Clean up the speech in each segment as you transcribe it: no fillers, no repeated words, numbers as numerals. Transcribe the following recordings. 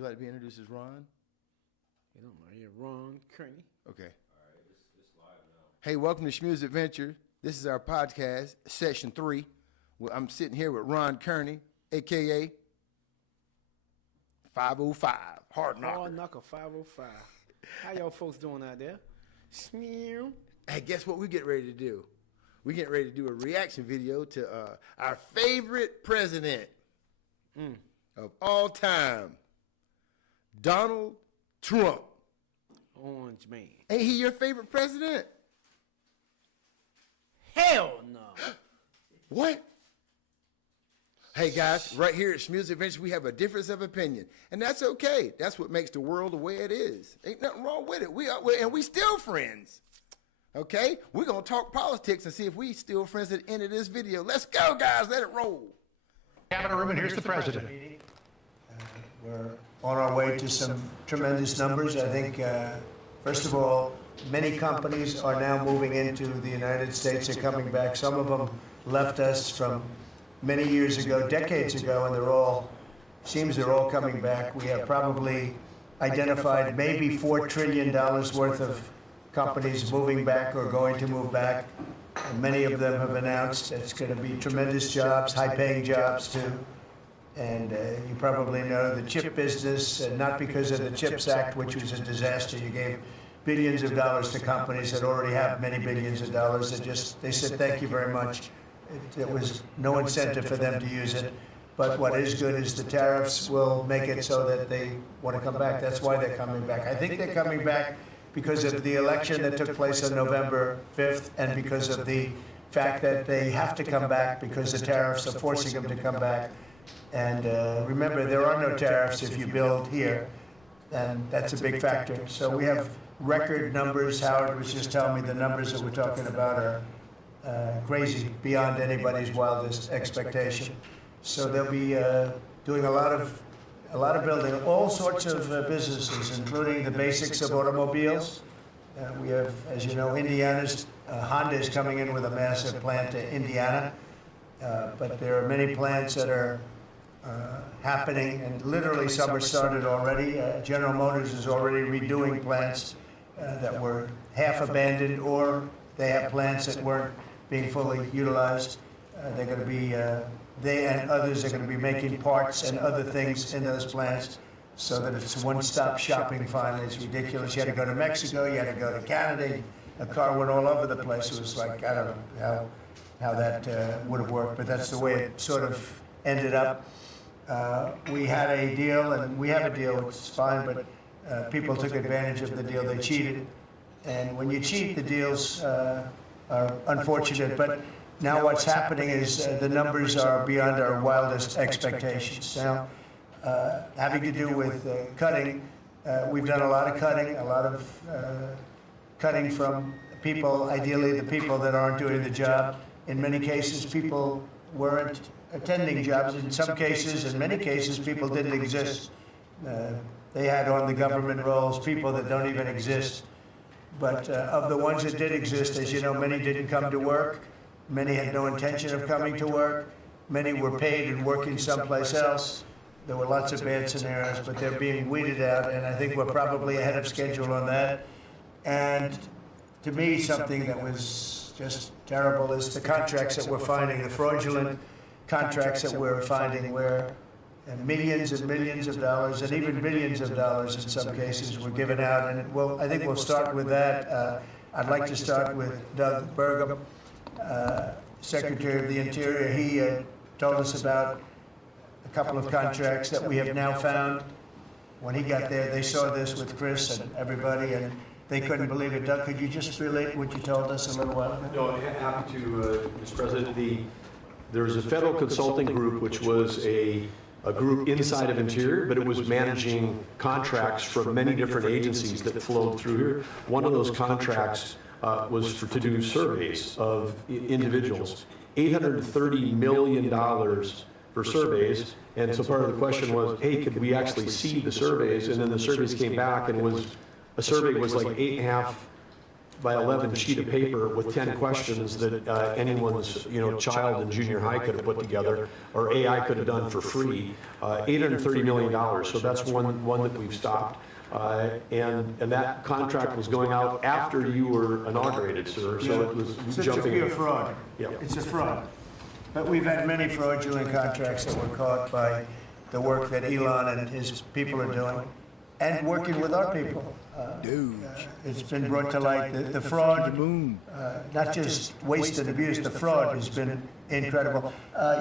You like to be introduced as Ron? You don't know, you're Ron Kearney. Okay. All right, it's live now. Hey, welcome to Shmules Adventure. This is our podcast, Session 3. I'm sitting here with Ron Kearney, a.k.a. 505, Hard Knocker. Hard Knocker 505. How y'all folks doing out there? Smew. Hey, guess what we get ready to do? We get ready to do a reaction video to our favorite president of all time, Donald Trump. Orange man. Ain't he your favorite president? Hell no. What? Hey guys, right here at Shmules Adventure, we have a difference of opinion, and that's okay. That's what makes the world the way it is. Ain't nothing wrong with it. We still friends. Okay, we're gonna talk politics and see if we still friends at the end of this video. Let's go, guys. Let it roll. Cabinet room, and here's the president. We're on our way to some tremendous numbers. I think, first of all, many companies are now moving into the United States. They're coming back. Some of them left us from many years ago, decades ago, and they're all coming back. We have probably identified maybe $4 trillion worth of companies moving back or going to move back. And many of them have announced it's going to be tremendous jobs, high-paying jobs too. And you probably know the chip business, not because of the CHIPS Act, which was a disaster. You gave billions of dollars to companies that already have many billions of dollars. They said thank you very much. There was no incentive for them to use it. But what is good is the tariffs will make it so that they want to come back. That's why they're coming back. I think they're coming back because of the election that took place on November 5th and because of the fact that they have to come back because the tariffs are forcing them to come back. And remember, there are no tariffs if you build here, and that's a big factor. So we have record numbers. Howard was just telling me the numbers that we're talking about are crazy, beyond anybody's wildest expectation. So they'll be doing a lot of building, all sorts of businesses, including the basics of automobiles. We have, as you know, Honda is coming in with a massive plant to Indiana, but there are many plants that are happening, and literally some are started already. General Motors is already redoing plants that were half abandoned, or they have plants that weren't being fully utilized. They're going to be they and others are going to be making parts and other things in those plants so that it's one-stop shopping finally. It's ridiculous. You had to go to Mexico, you had to go to Canada, a car went all over the place. It was like, I don't know how that would have worked, but that's the way it sort of ended up. We had a deal, and we have a deal, which is fine, but people took advantage of the deal. They cheated. And when you cheat, the deals are unfortunate, but now what's happening is the numbers are beyond our wildest expectations. Now, having to do with cutting, we've done a lot of cutting from people, ideally the people that aren't doing the job. In many cases, people weren't attending jobs. In some cases, in many cases, people didn't exist. They had on the government rolls people that don't even exist. But of the ones that did exist, as you know, many didn't come to work. Many had no intention of coming to work. Many were paid and working someplace else. There were lots of bad scenarios, but they're being weeded out, and I think we're probably ahead of schedule on that. And to me, something that was just terrible is the contracts that we're finding, the fraudulent contracts that we're finding, where millions and millions of dollars, and even billions of dollars in some cases, were given out. And I think we'll start with that. I'd like to start with Doug Burgum, Secretary of the Interior. He told us about a couple of contracts that we have now found. When he got there, they saw this with Chris and everybody, and they couldn't believe it. Doug, could you just relate what you told us a little while ago? No, I'm happy to, Mr. President. There was a federal consulting group, which was a group inside of Interior, but it was managing contracts from many different agencies that flowed through here. One of those contracts was to do surveys of individuals, $830 million for surveys. And so part of the question was, hey, could we actually see the surveys? And then the surveys came back, and a survey was like $8.5 by 11 sheet of paper with 10 questions that anyone's child in junior high could have put together, or AI could have done for free. $830 million. So that's one that we've stopped. And that contract was going out after you were inaugurated, sir. So it was So it jumping. should be a fraud. Yeah. It's a fraud. But we've had many fraudulent contracts that were caught by the work that Elon and his people are doing, and working with our people. It's been brought to light that the fraud, not just waste and abuse, the fraud has been incredible.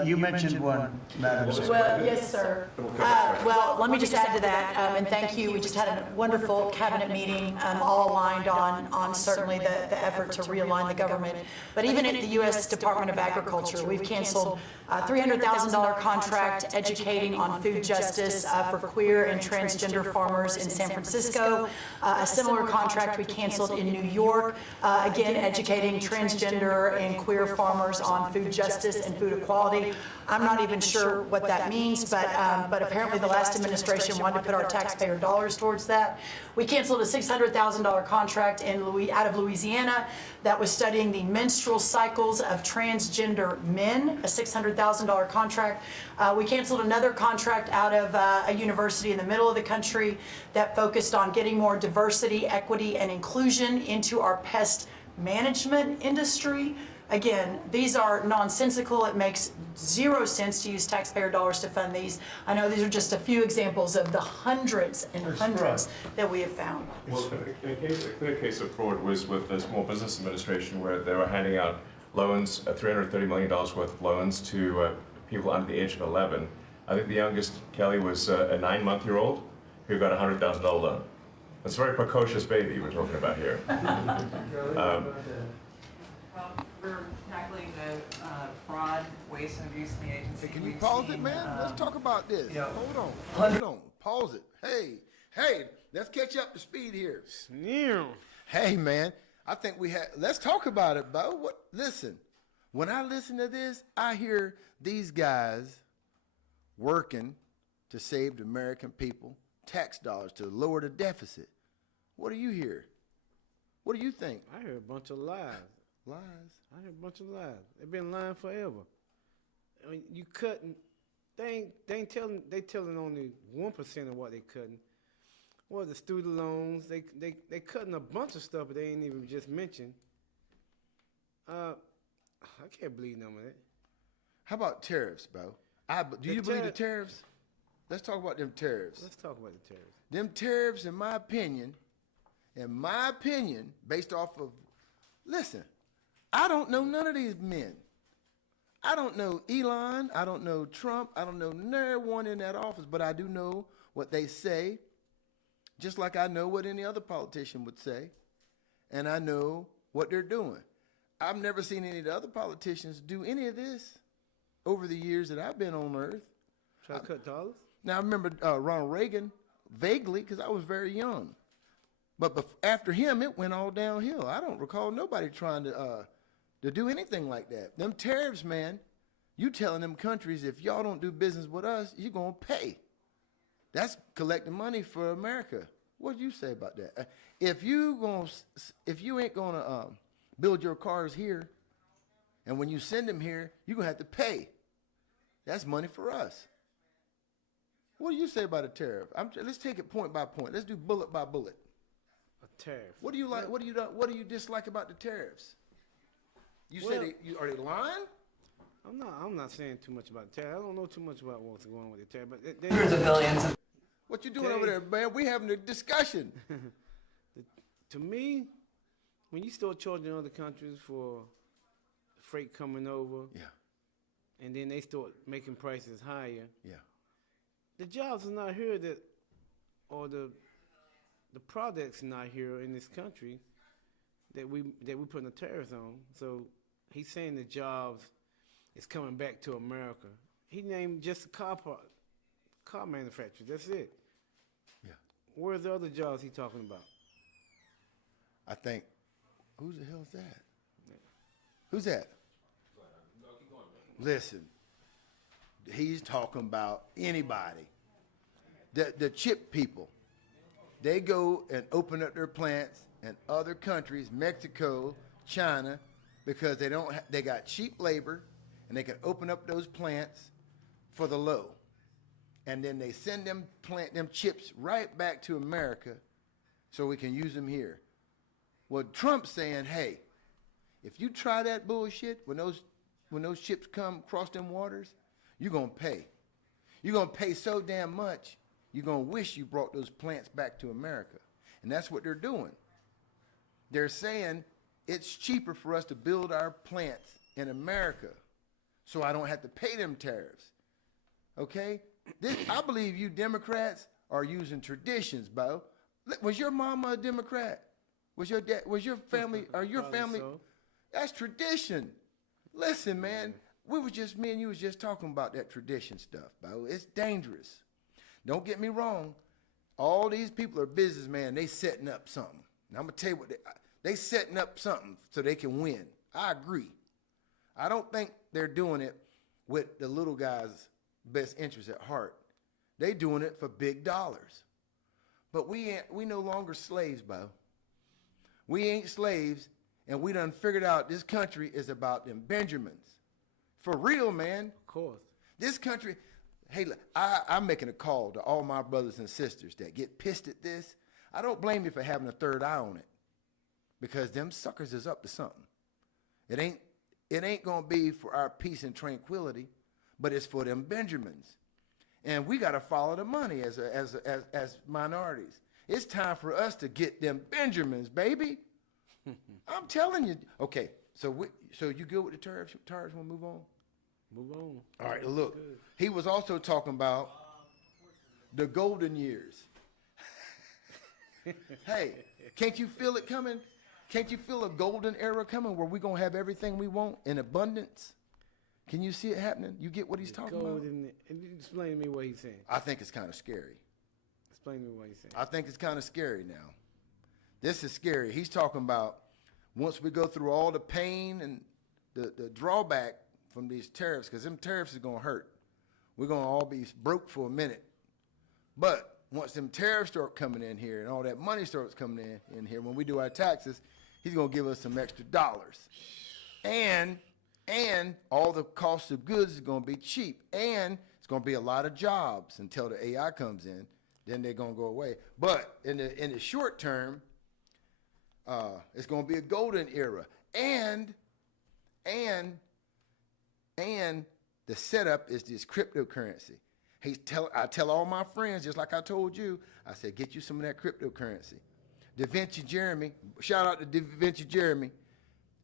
You mentioned one, Madam Secretary. Well, yes, sir. Well, let me just add to that, and thank you. We just had a wonderful cabinet meeting, all aligned on certainly the effort to realign the government. But even at the U.S. Department of Agriculture, we've canceled a $300,000 contract educating on food justice for queer and transgender farmers in San Francisco. A similar contract we canceled in New York, again, educating transgender and queer farmers on food justice and food equality. I'm not even sure what that means, but apparently the last administration wanted to put our taxpayer dollars towards that. We canceled a $600,000 contract out of Louisiana that was studying the menstrual cycles of transgender men, a $600,000 contract. We canceled another contract out of a university in the middle of the country that focused on getting more diversity, equity, and inclusion into our pest management industry. Again, these are nonsensical. It makes zero sense to use taxpayer dollars to fund these. I know these are just a few examples of the hundreds and hundreds that we have found. Well, a clear case of fraud was with the Small Business Administration, where they were handing out loans, $330 million worth of loans to people under the age of 11. I think the youngest, Kelly, was a 9-month-old who got a $100,000 loan. That's a very precocious baby we're talking about here. We're tackling the fraud, waste, and abuse in the agency. Hey, can you We've pause it, seen, man? Let's talk about this. Yeah. Hold on. Pause it. Hey, let's catch up to speed here. Hey, man, I think let's talk about it, Bo. Listen, when I listen to this, I hear these guys working to save the American people, tax dollars to lower the deficit. What do you hear? What do you think? I hear a bunch of lies. Lies. I hear a bunch of lies. They've been lying forever. I mean, you cutting. They ain't telling. They telling only 1% of what they cutting. What the student loans? They cutting a bunch of stuff, but they ain't even just mentioned. I can't believe none of that. How about tariffs, Bo? Do you believe the tariffs? Let's talk about them tariffs. Let's talk about the tariffs. Them tariffs, in my opinion, based off of, listen, I don't know none of these men. I don't know Elon. I don't know Trump. I don't know no one in that office, but I do know what they say, just like I know what any other politician would say, and I know what they're doing. I've never seen any of the other politicians do any of this over the years that I've been on Earth. Try to cut dollars? Now, I remember Ronald Reagan vaguely because I was very young. But after him, it went all downhill. I don't recall nobody trying to do anything like that. Them tariffs, man, you telling them countries, if y'all don't do business with us, you're going to pay. That's collecting money for America. What do you say about that? If you ain't going to build your cars here, and when you send them here, you're going to have to pay. That's money for us. What do you say about a tariff? Let's take it point by point. Let's do bullet by bullet. A tariff. What do you like? What do you dislike about the tariffs? You Well, say are they lying? I'm not saying too much about the tariff. I don't know too much about what's going on with the tariff, but hundreds of billions. What you doing over there, man? We having a discussion. to me, when you start charging other countries for freight coming over, Yeah, and then they start making prices higher, yeah. the jobs are not here or the products not here in this country that we putting the tariffs on. So he's saying the jobs is coming back to America. He named just the car manufacturers. That's it. Yeah. Where's the other jobs he talking about? I think. Who the hell is that? Who's that? Listen, he's talking about anybody. The chip people. They go and open up their plants and other countries, Mexico, China, because they got cheap labor, and they can open up those plants for the low, and then they send them chips right back to America, so we can use them here. Well, Trump's saying, hey, if you try that bullshit when those chips come across them waters, you're gonna pay. You're gonna pay so damn much, you're gonna wish you brought those plants back to America. And that's what they're doing. They're saying it's cheaper for us to build our plants in America, so I don't have to pay them tariffs. Okay? I believe you Democrats are using traditions, Bo. Was your mama a Democrat? Was your dad? Was your family? Are your family? So. That's tradition. Listen, man, me and you was just talking about that tradition stuff, Bo. It's dangerous. Don't get me wrong. All these people are businessmen. They setting up something. Now, I'm going to tell you what they setting up something so they can win. I agree. I don't think they're doing it with the little guy's best interest at heart. They doing it for big dollars. But we no longer slaves, Bo. We ain't slaves, and we done figured out this country is about them Benjamins. For real, man. Of course. This country, hey, look, I'm making a call to all my brothers and sisters that get pissed at this. I don't blame you for having a third eye on it, because them suckers is up to something. It ain't gonna be for our peace and tranquility, but it's for them Benjamins. And we gotta follow the money as minorities. It's time for us to get them Benjamins, baby. I'm telling you. Okay, so you good with the tariffs? Tariffs, wanna move on? Move on. All right, look. He was also talking about the golden years. Hey, can't you feel it coming? Can't you feel a golden era coming where we're going to have everything we want in abundance? Can you see it happening? You get what he's talking about? Explain to me what he's saying. I think it's kind of scary. Explain to me what he's saying. I think it's kind of scary now. This is scary. He's talking about once we go through all the pain and the drawback from these tariffs, because them tariffs is going to hurt. We're going to all be broke for a minute. But once them tariffs start coming in here and all that money starts coming in here, when we do our taxes, he's going to give us some extra dollars. And all the cost of goods is going to be cheap. And it's going to be a lot of jobs until the AI comes in. Then they're going to go away. But in the short term, it's going to be a golden era. And the setup is this cryptocurrency. I tell all my friends, just like I told you, I said, get you some of that cryptocurrency. Da Vinci Jeremy, shout out to Da Vinci Jeremy,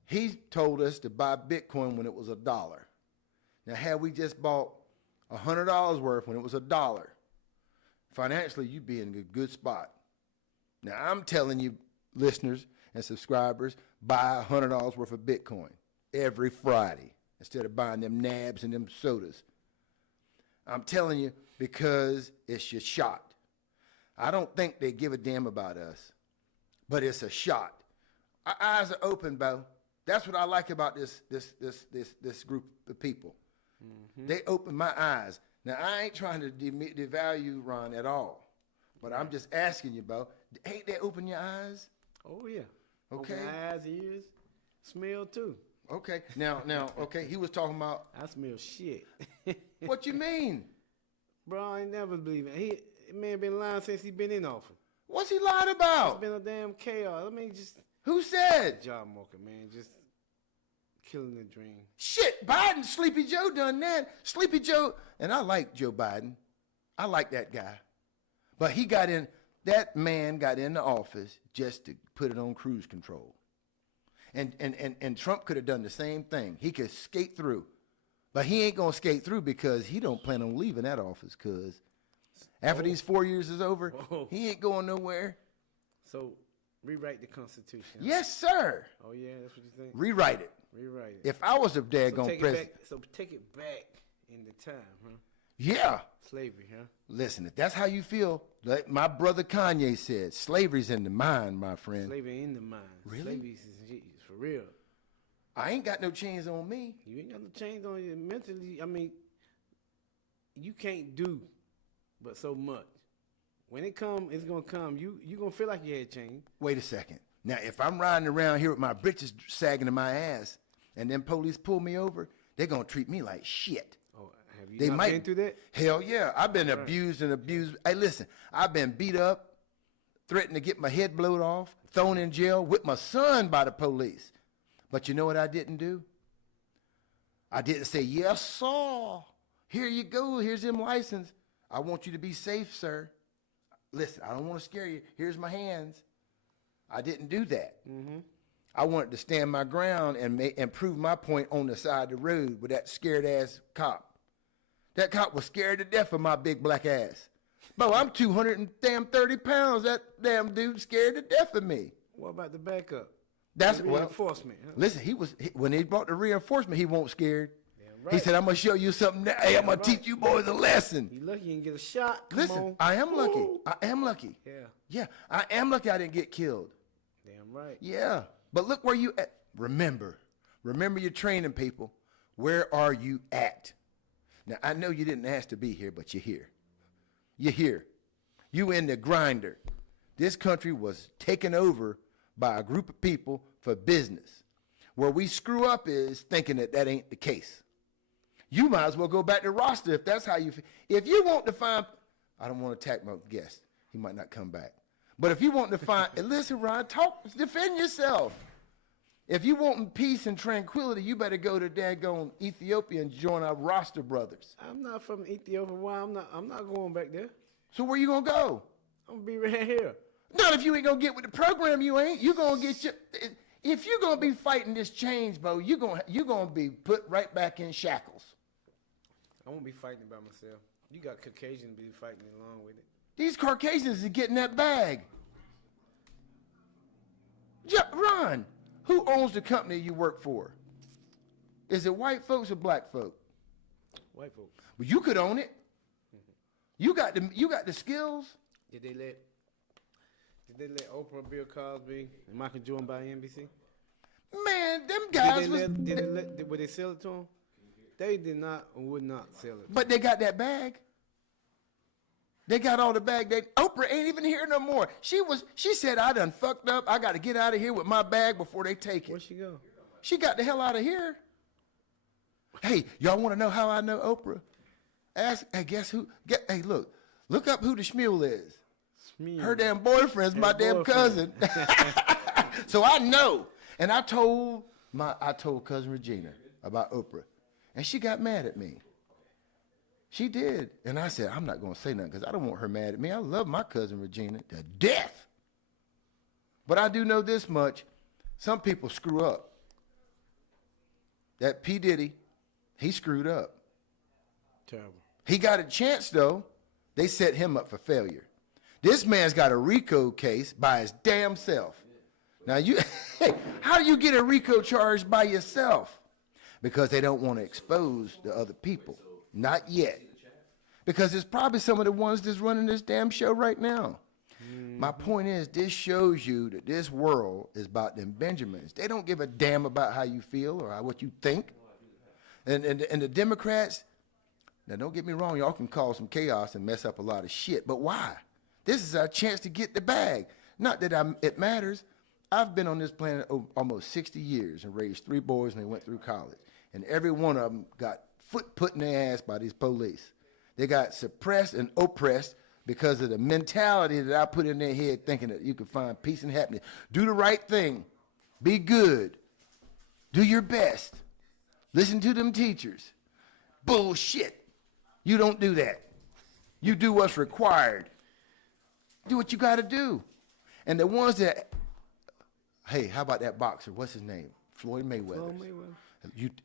he told us to buy Bitcoin when it was $1. Now, had we just bought $100 worth when it was $1, financially, you'd be in a good spot. Now, I'm telling you, listeners and subscribers, buy $100 worth of Bitcoin every Friday instead of buying them nabs and them sodas. I'm telling you, because it's your shot. I don't think they give a damn about us, but it's a shot. Our eyes are open, Bo. That's what I like about this group of people. Mm-hmm. They open my eyes. Now, I ain't trying to devalue Ron at all, but I'm just asking you, Bo. Ain't they open your eyes? Oh, yeah. Okay. Open eyes, ears, smell too. Okay. Now, okay, he was talking about. I smell shit. What you mean? Bro, I ain't never believe it. Man been lying since he been in office. What's he lied about? It's been a damn chaos. I mean, just. Who said? Job market, man. Just killing the dream. Shit, Biden, Sleepy Joe done that. Sleepy Joe, and I like Joe Biden. I like that guy. But that man got in the office just to put it on cruise control. And Trump could have done the same thing. He could skate through. But he ain't going to skate through because he don't plan on leaving that office, because after these 4 years is over, he ain't going nowhere. So, rewrite the Constitution. Yes, sir. Oh, yeah, that's what you think? Rewrite it. Rewrite it. If I was a daggone president. So take it back in the time, huh? Yeah. Slavery, huh? Listen, if that's how you feel, like my brother Kanye said, slavery's in the mind, my friend. Slavery in the mind. Really? Slavery is for real. I ain't got no chains on me. You ain't got no chains on you mentally. I mean, you can't do but so much. When it come, it's gonna come. You gonna feel like you had chains. Wait a second. Now, if I'm riding around here with my britches sagging to my ass, and then police pull me over, they're gonna treat me like shit. Oh, have you They not might been through that? Hell yeah, I've been abused and abused. Hey, listen, I've been beat up, threatened to get my head blowed off, thrown in jail with my son by the police. But you know what I didn't do? I didn't say, yes, sir. Here you go. Here's him license. I want you to be safe, sir. Listen, I don't want to scare you. Here's my hands. I didn't do that. I wanted to stand my ground and prove my point on the side of the road with that scared ass cop. That cop was scared to death of my big black ass. Bro, I'm 230 pounds. That damn dude scared to death of me. What about the backup? That's The well. reinforcement. Huh? Listen, when he brought the reinforcement, he wasn't scared. Damn He right. said, "I'm gonna show you something. Now. Hey, I'm gonna teach you boys a lesson." You lucky you didn't get a shot. Come Listen, on. I am lucky. Woo. I am lucky. Yeah. Yeah, I am lucky I didn't get killed. Damn right. Yeah, but look where you at. Remember your training, people. Where are you at? Now, I know you didn't ask to be here, but you're here. You're here. You in the grinder. This country was taken over by a group of people for business. Where we screw up is thinking that ain't the case. You might as well go back to roster if that's how you feel. If you want to find, I don't want to attack my guest. He might not come back. But if you want to find, and listen, Ron, defend yourself. If you want peace and tranquility, you better go to daggone Ethiopia and join our roster brothers. I'm not from Ethiopia. Why I'm not going back there. So where you gonna go? I'm gonna be right here. Not if you ain't gonna get with the program. You ain't. You gonna get your. If you're gonna be fighting this change, bro, you gonna be put right back in shackles. I won't be fighting by myself. You got Caucasians be fighting along with it. These Caucasians are getting that bag. Ron, who owns the company you work for? Is it white folks or black folk? White folks. Well, you could own it. You got the skills. Did they let Oprah, Bill Cosby, and Michael Jordan buy NBC? Man, them guys Would they sell it to them? They did not or would not sell it. But they got that bag. They got all the bag. Oprah ain't even here no more. She said, I done fucked up. I got to get out of here with my bag before they take it. Where'd she go? She got the hell out of here. Hey, y'all want to know how I know Oprah? Hey, guess who? Hey, look up who the Shmule is. Shmules. Her damn boyfriend's my damn cousin. So I know. And I told cousin Regina about Oprah. And she got mad at me. She did. And I said, I'm not going to say nothing because I don't want her mad at me. I love my cousin Regina to death. But I do know this much. Some people screw up. That P. Diddy, he screwed up. Terrible. He got a chance, though. They set him up for failure. This man's got a RICO case by his damn self. Now, how do you get a RICO charge by yourself? Because they don't want to expose the other people. Not yet. Because it's probably some of the ones that's running this damn show right now. My point is, this shows you that this world is about them Benjamins. They don't give a damn about how you feel or what you think. And the Democrats, now don't get me wrong, y'all can cause some chaos and mess up a lot of shit, but why? This is our chance to get the bag. Not that it matters. I've been on this planet almost 60 years and raised 3 boys and they went through college. And every one of them got foot put in their ass by these police. They got suppressed and oppressed because of the mentality that I put in their head thinking that you could find peace and happiness. Do the right thing. Be good. Do your best. Listen to them teachers. Bullshit. You don't do that. You do what's required. Do what you got to do. And the ones that, hey, how about that boxer? What's his name? Floyd Mayweather.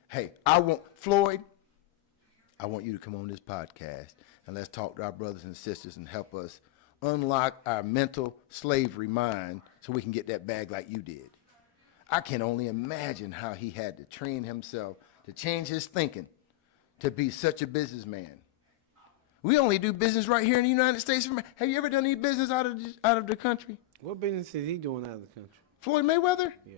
Hey, Floyd, I want you to come on this podcast and let's talk to our brothers and sisters and help us unlock our mental slavery mind so we can get that bag like you did. I can only imagine how he had to train himself to change his thinking to be such a businessman. We only do business right here in the United States. Have you ever done any business out of the country? What business is he doing out of the country? Floyd Mayweather? Yeah.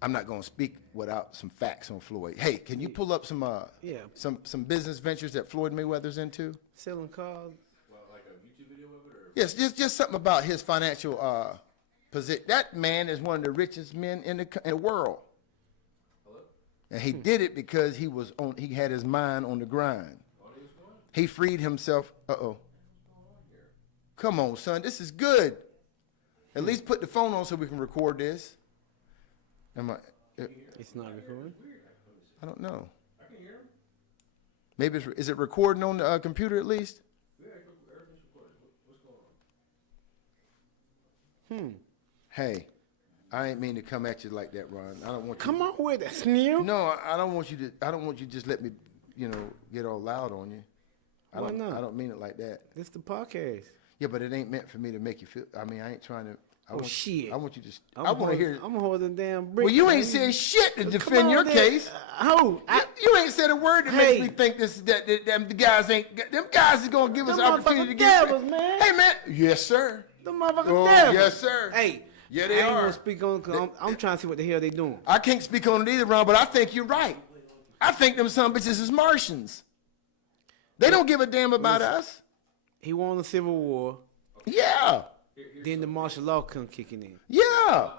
I'm not going to speak without some facts on Floyd. Hey, can you pull up some business ventures that Floyd Mayweather's into? Selling cars. Like a YouTube video of it? Or? Yes, just something about his financial That man is one of the richest men in the world. And he did it because he had his mind on the grind. He freed himself. Uh-oh. Come on, son. This is good. At least put the phone on so we can record this. It's not recording. I don't know. I can hear him. Maybe is it recording on the computer at least? Yeah, everything's recorded. What's going on? Hey, I ain't mean to come at you like that, Ron. I don't want you. Come on with it, Sneal. No, I don't want you to. I don't want you to just let me, get all loud on you. Why not? I don't mean it like that. This the podcast. Yeah, but it ain't meant for me to make you feel. I mean, I ain't trying to. Shit. I want you to. I want to hear. I'm holding damn brick. Well, you ain't said shit to defend your case. You ain't said a word that makes me think them guys ain't. Them guys is gonna give us an opportunity to get. Devils, man. Hey, man. Yes, sir. The motherfucking devils. Yes, sir. Hey. Yeah, they I ain't are. gonna speak on. Cause I'm trying to see what the hell they doing. I can't speak on it either, Ron, but I think you're right. I think them some bitches is Martians. They don't give a damn about us. He won the Civil War. Yeah. Then the martial law come kicking in. Yeah.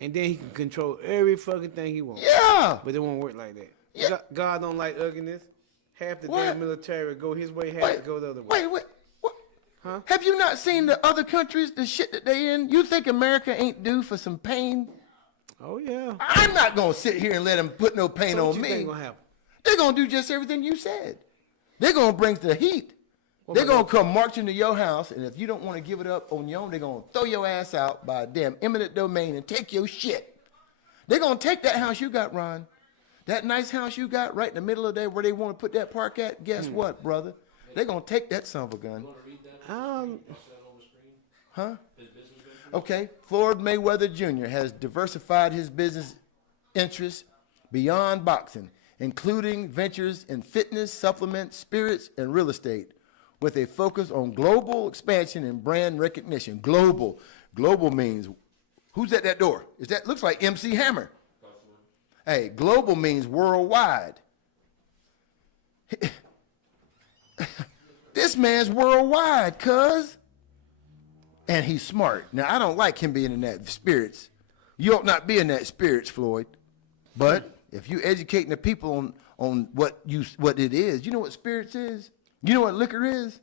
And then he can control every fucking thing he wants. Yeah. But it won't work like that. Yeah. God don't like ugliness. Half the What? damn military go his way, half to go the other way. Wait. What? Huh? Have you not seen the other countries, the shit that they in? You think America ain't due for some pain? Oh yeah. I'm not going to sit here and let them put no pain So what on you me. think gonna happen? They're going to do just everything you said. They're going to bring the heat. They're going to come march into your house, and if you don't want to give it up on your own, they're going to throw your ass out by a damn eminent domain and take your shit. They're going to take that house you got, Ron. That nice house you got right in the middle of the day where they want to put that park at, guess what, brother? They're going to take that son of a gun. Huh? Okay. Floyd Mayweather Jr. has diversified his business interests beyond boxing, including ventures in fitness, supplements, spirits, and real estate, with a focus on global expansion and brand recognition. Global. Global means, who's at that door? Looks like MC Hammer. Hey, global means worldwide. This man's worldwide, cuz. And he's smart. Now, I don't like him being in that spirits. You ought not be in that spirits, Floyd. But if you educating the people on what it is, you know what spirits is? You know what liquor is?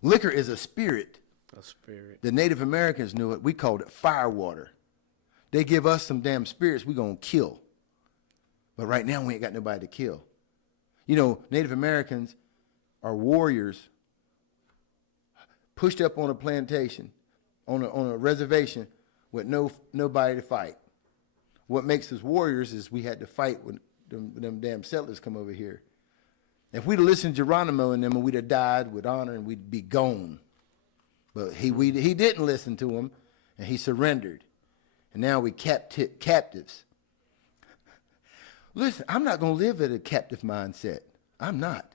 Liquor is a spirit. A spirit. The Native Americans knew it. We called it firewater. They give us some damn spirits we gonna kill. But right now we ain't got nobody to kill. You know, Native Americans are warriors pushed up on a plantation, on a reservation with nobody to fight. What makes us warriors is we had to fight when them damn settlers come over here. If we'd have listened to Geronimo and them, we'd have died with honor and we'd be gone. But he didn't listen to him, and he surrendered. And now we captives. Listen, I'm not going to live at a captive mindset. I'm not.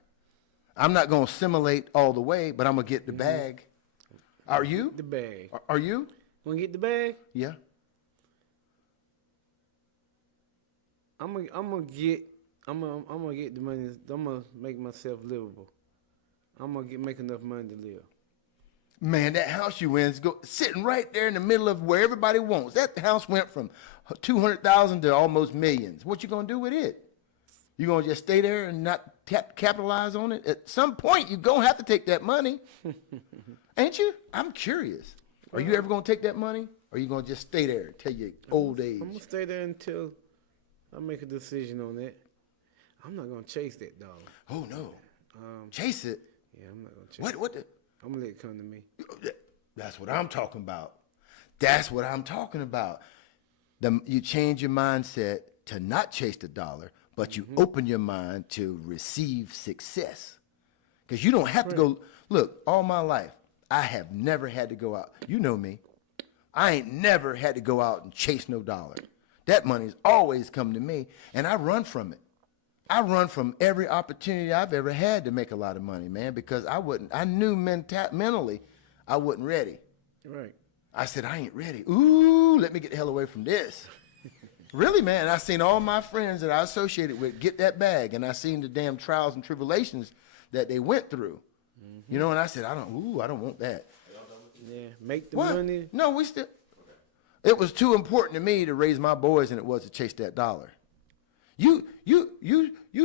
I'm not going to assimilate all the way, but I'm going to get the bag. Are you? The bag. Are you? Want to get the bag? Yeah. I'm gonna get the money. I'm gonna make myself livable. I'm gonna make enough money to live. Man, that house you in is sitting right there in the middle of where everybody wants. That house went from 200,000 to almost millions. What you gonna do with it? You gonna just stay there and not capitalize on it? At some point, you gonna have to take that money, ain't you? I'm curious. Are you ever gonna take that money, or are you gonna just stay there till your old age? I'm gonna stay there until I make a decision on that. I'm not gonna chase that dog. Oh no, chase it. Yeah, I'm not gonna chase it. What? I'm gonna let it come to me. That's what I'm talking about. That's what I'm talking about. You change your mindset to not chase the dollar, but you open your mind to receive success. Because you don't have to go, look, all my life, I have never had to go out. You know me. I ain't never had to go out and chase no dollar. That money's always come to me, and I run from it. I run from every opportunity I've ever had to make a lot of money, man, because I knew mentally I wasn't ready. Right. I said, I ain't ready. Ooh, let me get the hell away from this. Really, man, I seen all my friends that I associated with get that bag, and I seen the damn trials and tribulations that they went through. You know, and I said, I don't want that. Yeah, make the What? money. No, we still. It was too important to me to raise my boys than it was to chase that dollar. You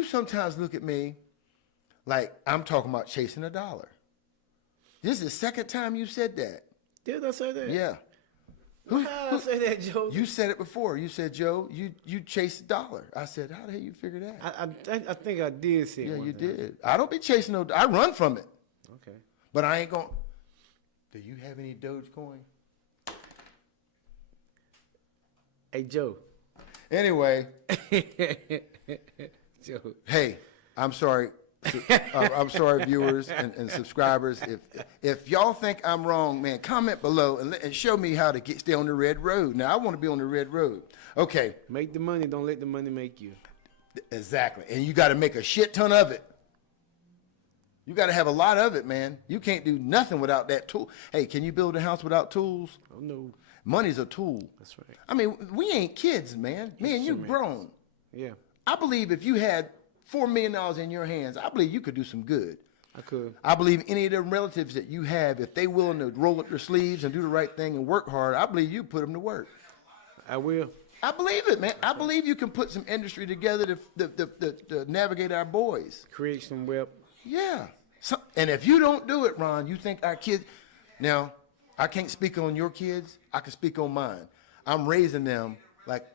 sometimes look at me like I'm talking about chasing a dollar. This is the second time you said that. Did I say that? Yeah. How did I say that, Joe? You said it before. You said, Joe, you chase the dollar. I said, how the hell you figure that? I think I did say it. Yeah, one you time. did. I don't be chasing no. I run from it, Okay. but I ain't going. Do you have any Dogecoin? Hey, Joe. Anyway, Joe. hey, I'm sorry. I'm sorry, viewers and subscribers. If y'all think I'm wrong, man, comment below and show me how to stay on the red road. Now, I want to be on the red road. Okay. Make the money. Don't let the money make you. Exactly. And you got to make a shit ton of it. You got to have a lot of it, man. You can't do nothing without that tool. Hey, can you build a house without tools? Oh, no. Money's a tool. That's right. I mean, we ain't kids, man. Me and you man. grown. Yeah, I believe if you had $4 million in your hands, I believe you could do some good. I could. I believe any of the relatives that you have, if they willing to roll up their sleeves and do the right thing and work hard, I believe you put them to work. I will. I believe it, man. I believe you can put some industry together to navigate our boys. Create some web. Yeah. And if you don't do it, Ron, you think our kids... Now, I can't speak on your kids. I can speak on mine. I'm raising them like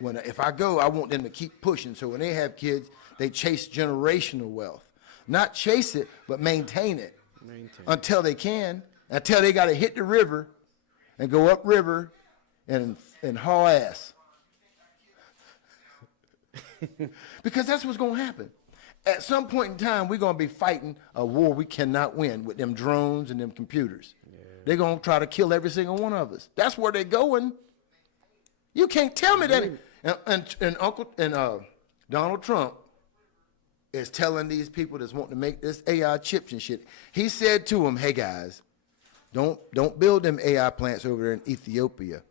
if I go, I want them to keep pushing. So when they have kids, they chase generational wealth. Not chase it, but maintain it. Until they can. Until they got to hit the river and go upriver and haul ass. Because that's what's going to happen. At some point in time, we're going to be fighting a war we cannot win with them drones and them computers. Yeah. They're going to try to kill every single one of us. That's where they're going. You can't tell me that. And Donald Trump is telling these people that's wanting to make this AI chips and shit. He said to them, hey, guys, don't build them AI plants over there in Ethiopia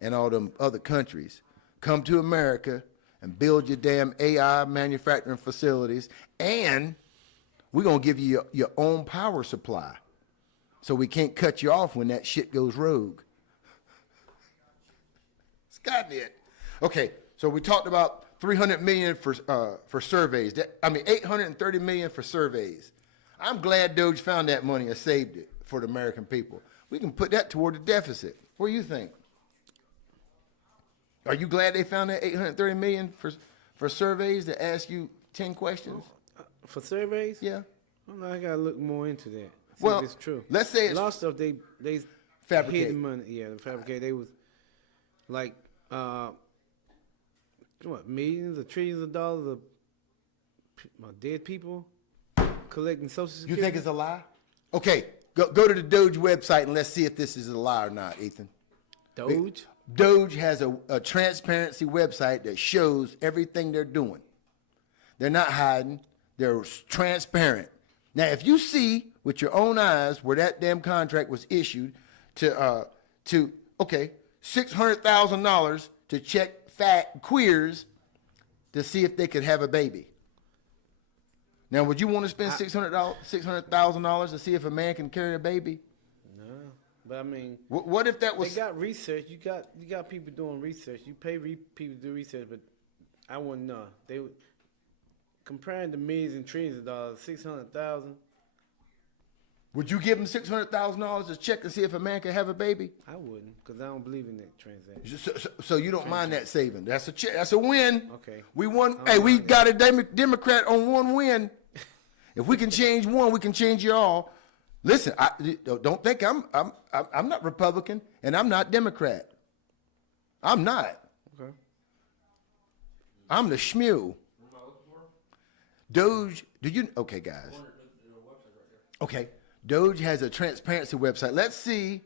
and all them other countries. Come to America and build your damn AI manufacturing facilities, and we're going to give you your own power supply so we can't cut you off when that shit goes rogue. Scott did. Okay, so we talked about $300 million for surveys. $830 million for surveys. I'm glad Doge found that money and saved it for the American people. We can put that toward the deficit. What do you think? Are you glad they found that $830 million for surveys to ask you 10 questions? For surveys? Yeah. I gotta look more into that. See Well, if it's true. let's say it's a lot of stuff they fabricate. hidden money. Yeah, they fabricate. They was like millions or trillions of dollars of dead people collecting Social Security. You think it's a lie? Okay, go to the Doge website and let's see if this is a lie or not, Ethan. Doge? Doge has a transparency website that shows everything they're doing. They're not hiding. They're transparent. Now, if you see with your own eyes where that damn contract was issued to $600,000 to check fat queers to see if they could have a baby. Now, would you want to spend $600,000 to see if a man can carry a baby? But I mean, what if that was? They got research. You got people doing research. You pay people to do research, but I wouldn't know. They comparing the millions and trillions of dollars, 600,000. Would you give them $600,000 to check to see if a man can have a baby? I wouldn't, because I don't believe in that transaction. So you don't mind that saving? That's a win. Okay. We won. Hey, we got a Democrat on one win. If we can change one, we can change you all. Listen, don't think I'm not Republican and I'm not Democrat. I'm not. Okay. I'm the Shmule. Doge, okay, guys. Okay, Doge has a transparency website. Let's see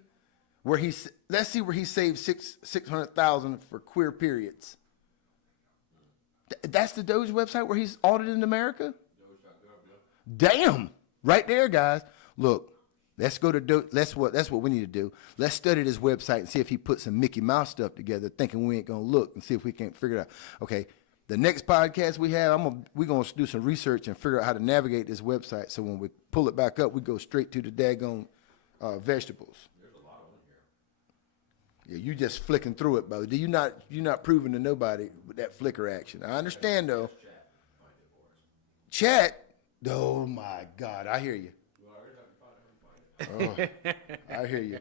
where he saved $600,000 for queer periods. That's the Doge website where he's audited in America? Damn, right there, guys. Look, let's go to Doge. That's what we need to do. Let's study this website and see if he put some Mickey Mouse stuff together, thinking we ain't gonna look and see if we can't figure it out. Okay, the next podcast we have, we're gonna do some research and figure out how to navigate this website. So when we pull it back up, we go straight to the daggone vegetables. Yeah, you just flicking through it, Bo. You're not proving to nobody with that flicker action. I understand though. Chat. Oh my God, I hear you. Oh, I hear you.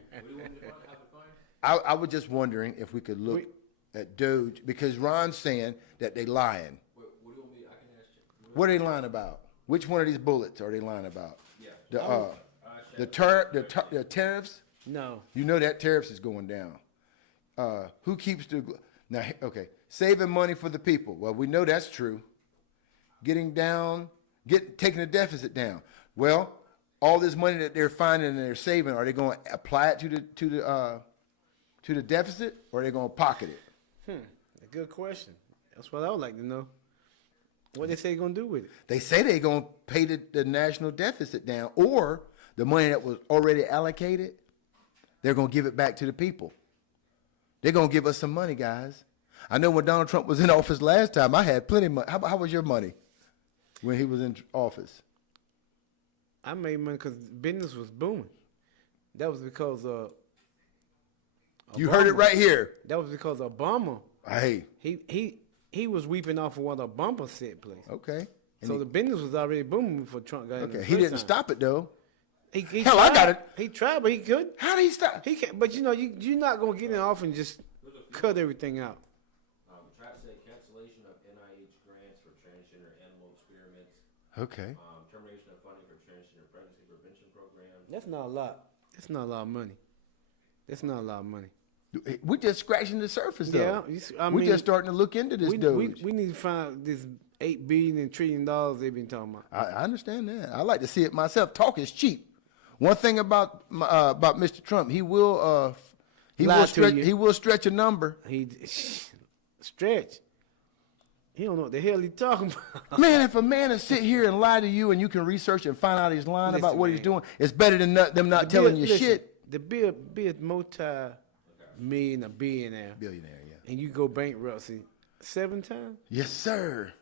I was just wondering if we could look at Doge because Ron's saying that they lying. What are they lying about? Which one of these bullets are they lying about? The tariffs? No. You know that tariffs is going down. Who keeps the now? Okay, saving money for the people. Well, we know that's true. Taking the deficit down. Well, all this money that they're finding and they're saving, are they going to apply it to the deficit, or are they going to pocket it? A good question. That's what I would like to know. What they say they're going to do with it? They say they're going to pay the national deficit down, or the money that was already allocated, they're going to give it back to the people. They're going to give us some money, guys. I know when Donald Trump was in office last time, I had plenty of money. How was your money when he was in office? I made money because business was booming. That was because You heard it right here. That was because Obama. Hey. He was weeping off of what Obama said, please. Okay. So the business was already booming before Trump got in. Okay. He didn't stop it though. He Hell, tried. I got it. He tried, but he couldn't. How did he stop? He can't. But you know, you're not gonna get in off and just cut everything out. Try to say cancellation of NIH grants for transgender animal experiments. Okay. Termination of funding for transgender pregnancy prevention programs. That's not a lot. That's not a lot of money. That's not a lot of money. We're just scratching the surface, though. Yeah, we're just starting to look into this Doge. We need to find out this $8 billion and $1 trillion they've been talking about. I understand that. I like to see it myself. Talk is cheap. One thing about Mr. Trump, he will stretch a number. He stretch. He don't know what the hell he talking about. Man, if a man is sit here and lie to you and you can research and find out he's lying about what he's doing, it's better than them not telling you shit. The be a multi-millionaire, billionaire, yeah. and you go bankruptcy 7 times? Yes, sir.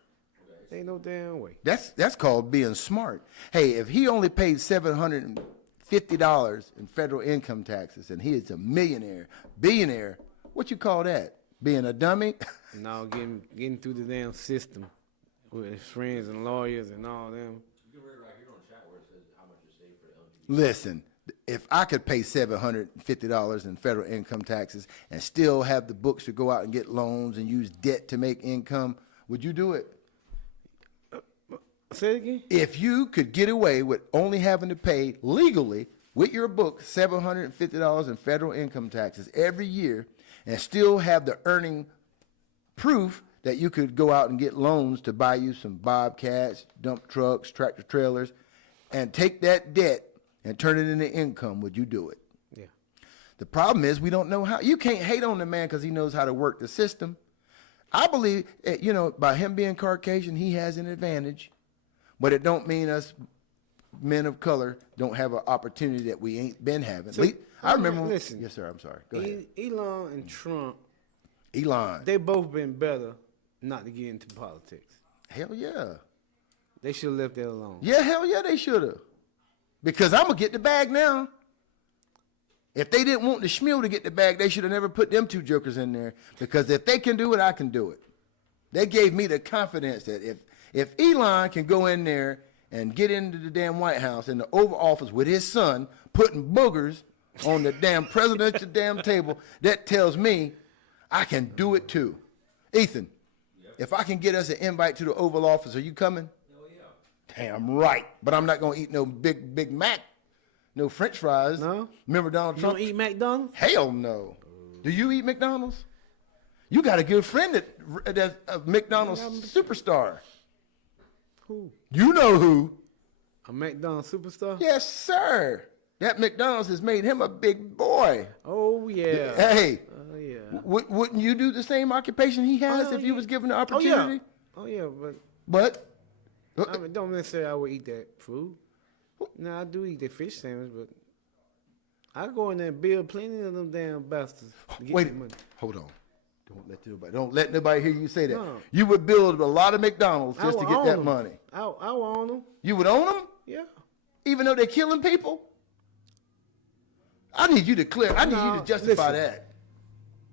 Ain't no damn way. That's called being smart. Hey, if he only paid $750 in federal income taxes and he is a billionaire, what you call that? Being a dummy? No, getting through the damn system with his friends and lawyers and all them. You can read right here on chat where it says how much you save for the LGBT. Listen, if I could pay $750 in federal income taxes and still have the books to go out and get loans and use debt to make income, would you do it? Say it again? If you could get away with only having to pay legally with your book $750 in federal income taxes every year and still have the earning proof that you could go out and get loans to buy you some Bobcats, dump trucks, tractor trailers, and take that debt and turn it into income, would you do it? Yeah. The problem is we don't know how. You can't hate on the man because he knows how to work the system. I believe, by him being Caucasian, he has an advantage. But it don't mean us men of color don't have an opportunity that we ain't been having. I remember. Listen. Yes, sir. I'm sorry. Go ahead. Elon and Trump. Elon. They both been better not to get into politics. Hell yeah. They should have left that alone. Yeah, hell yeah, they should have. Because I'm gonna get the bag now. If they didn't want the Shmuel to get the bag, they should have never put them two jokers in there. Because if they can do it, I can do it. They gave me the confidence that if Elon can go in there and get into the damn White House in the Oval Office with his son putting boogers on the damn presidential damn table, that tells me I can do it too. Ethan, if I can get us an invite to the Oval Office, are you coming? Hell yeah. Damn right. But I'm not going to eat no Big Mac, no French fries. No? Remember Donald You Trump? don't eat McDonald's? Hell no. Do you eat McDonald's? You got a good friend that's a McDonald's superstar. Who? You know who. A McDonald's superstar? Yes, sir. That McDonald's has made him a big boy. Oh, yeah. Hey, Oh, yeah. wouldn't you do the same occupation he has if you was given the opportunity? Oh, yeah, but But, I mean, don't necessarily I would eat that food. No, I do eat that fish sandwich, but I go in there and build plenty of them damn bastards to get wait, their money. hold on. Don't let nobody hear you say that. No. You would build a lot of McDonald's I just to would get own that them. money. I would own them. You would own them? Yeah. Even though they're killing people? I need you to justify No, that.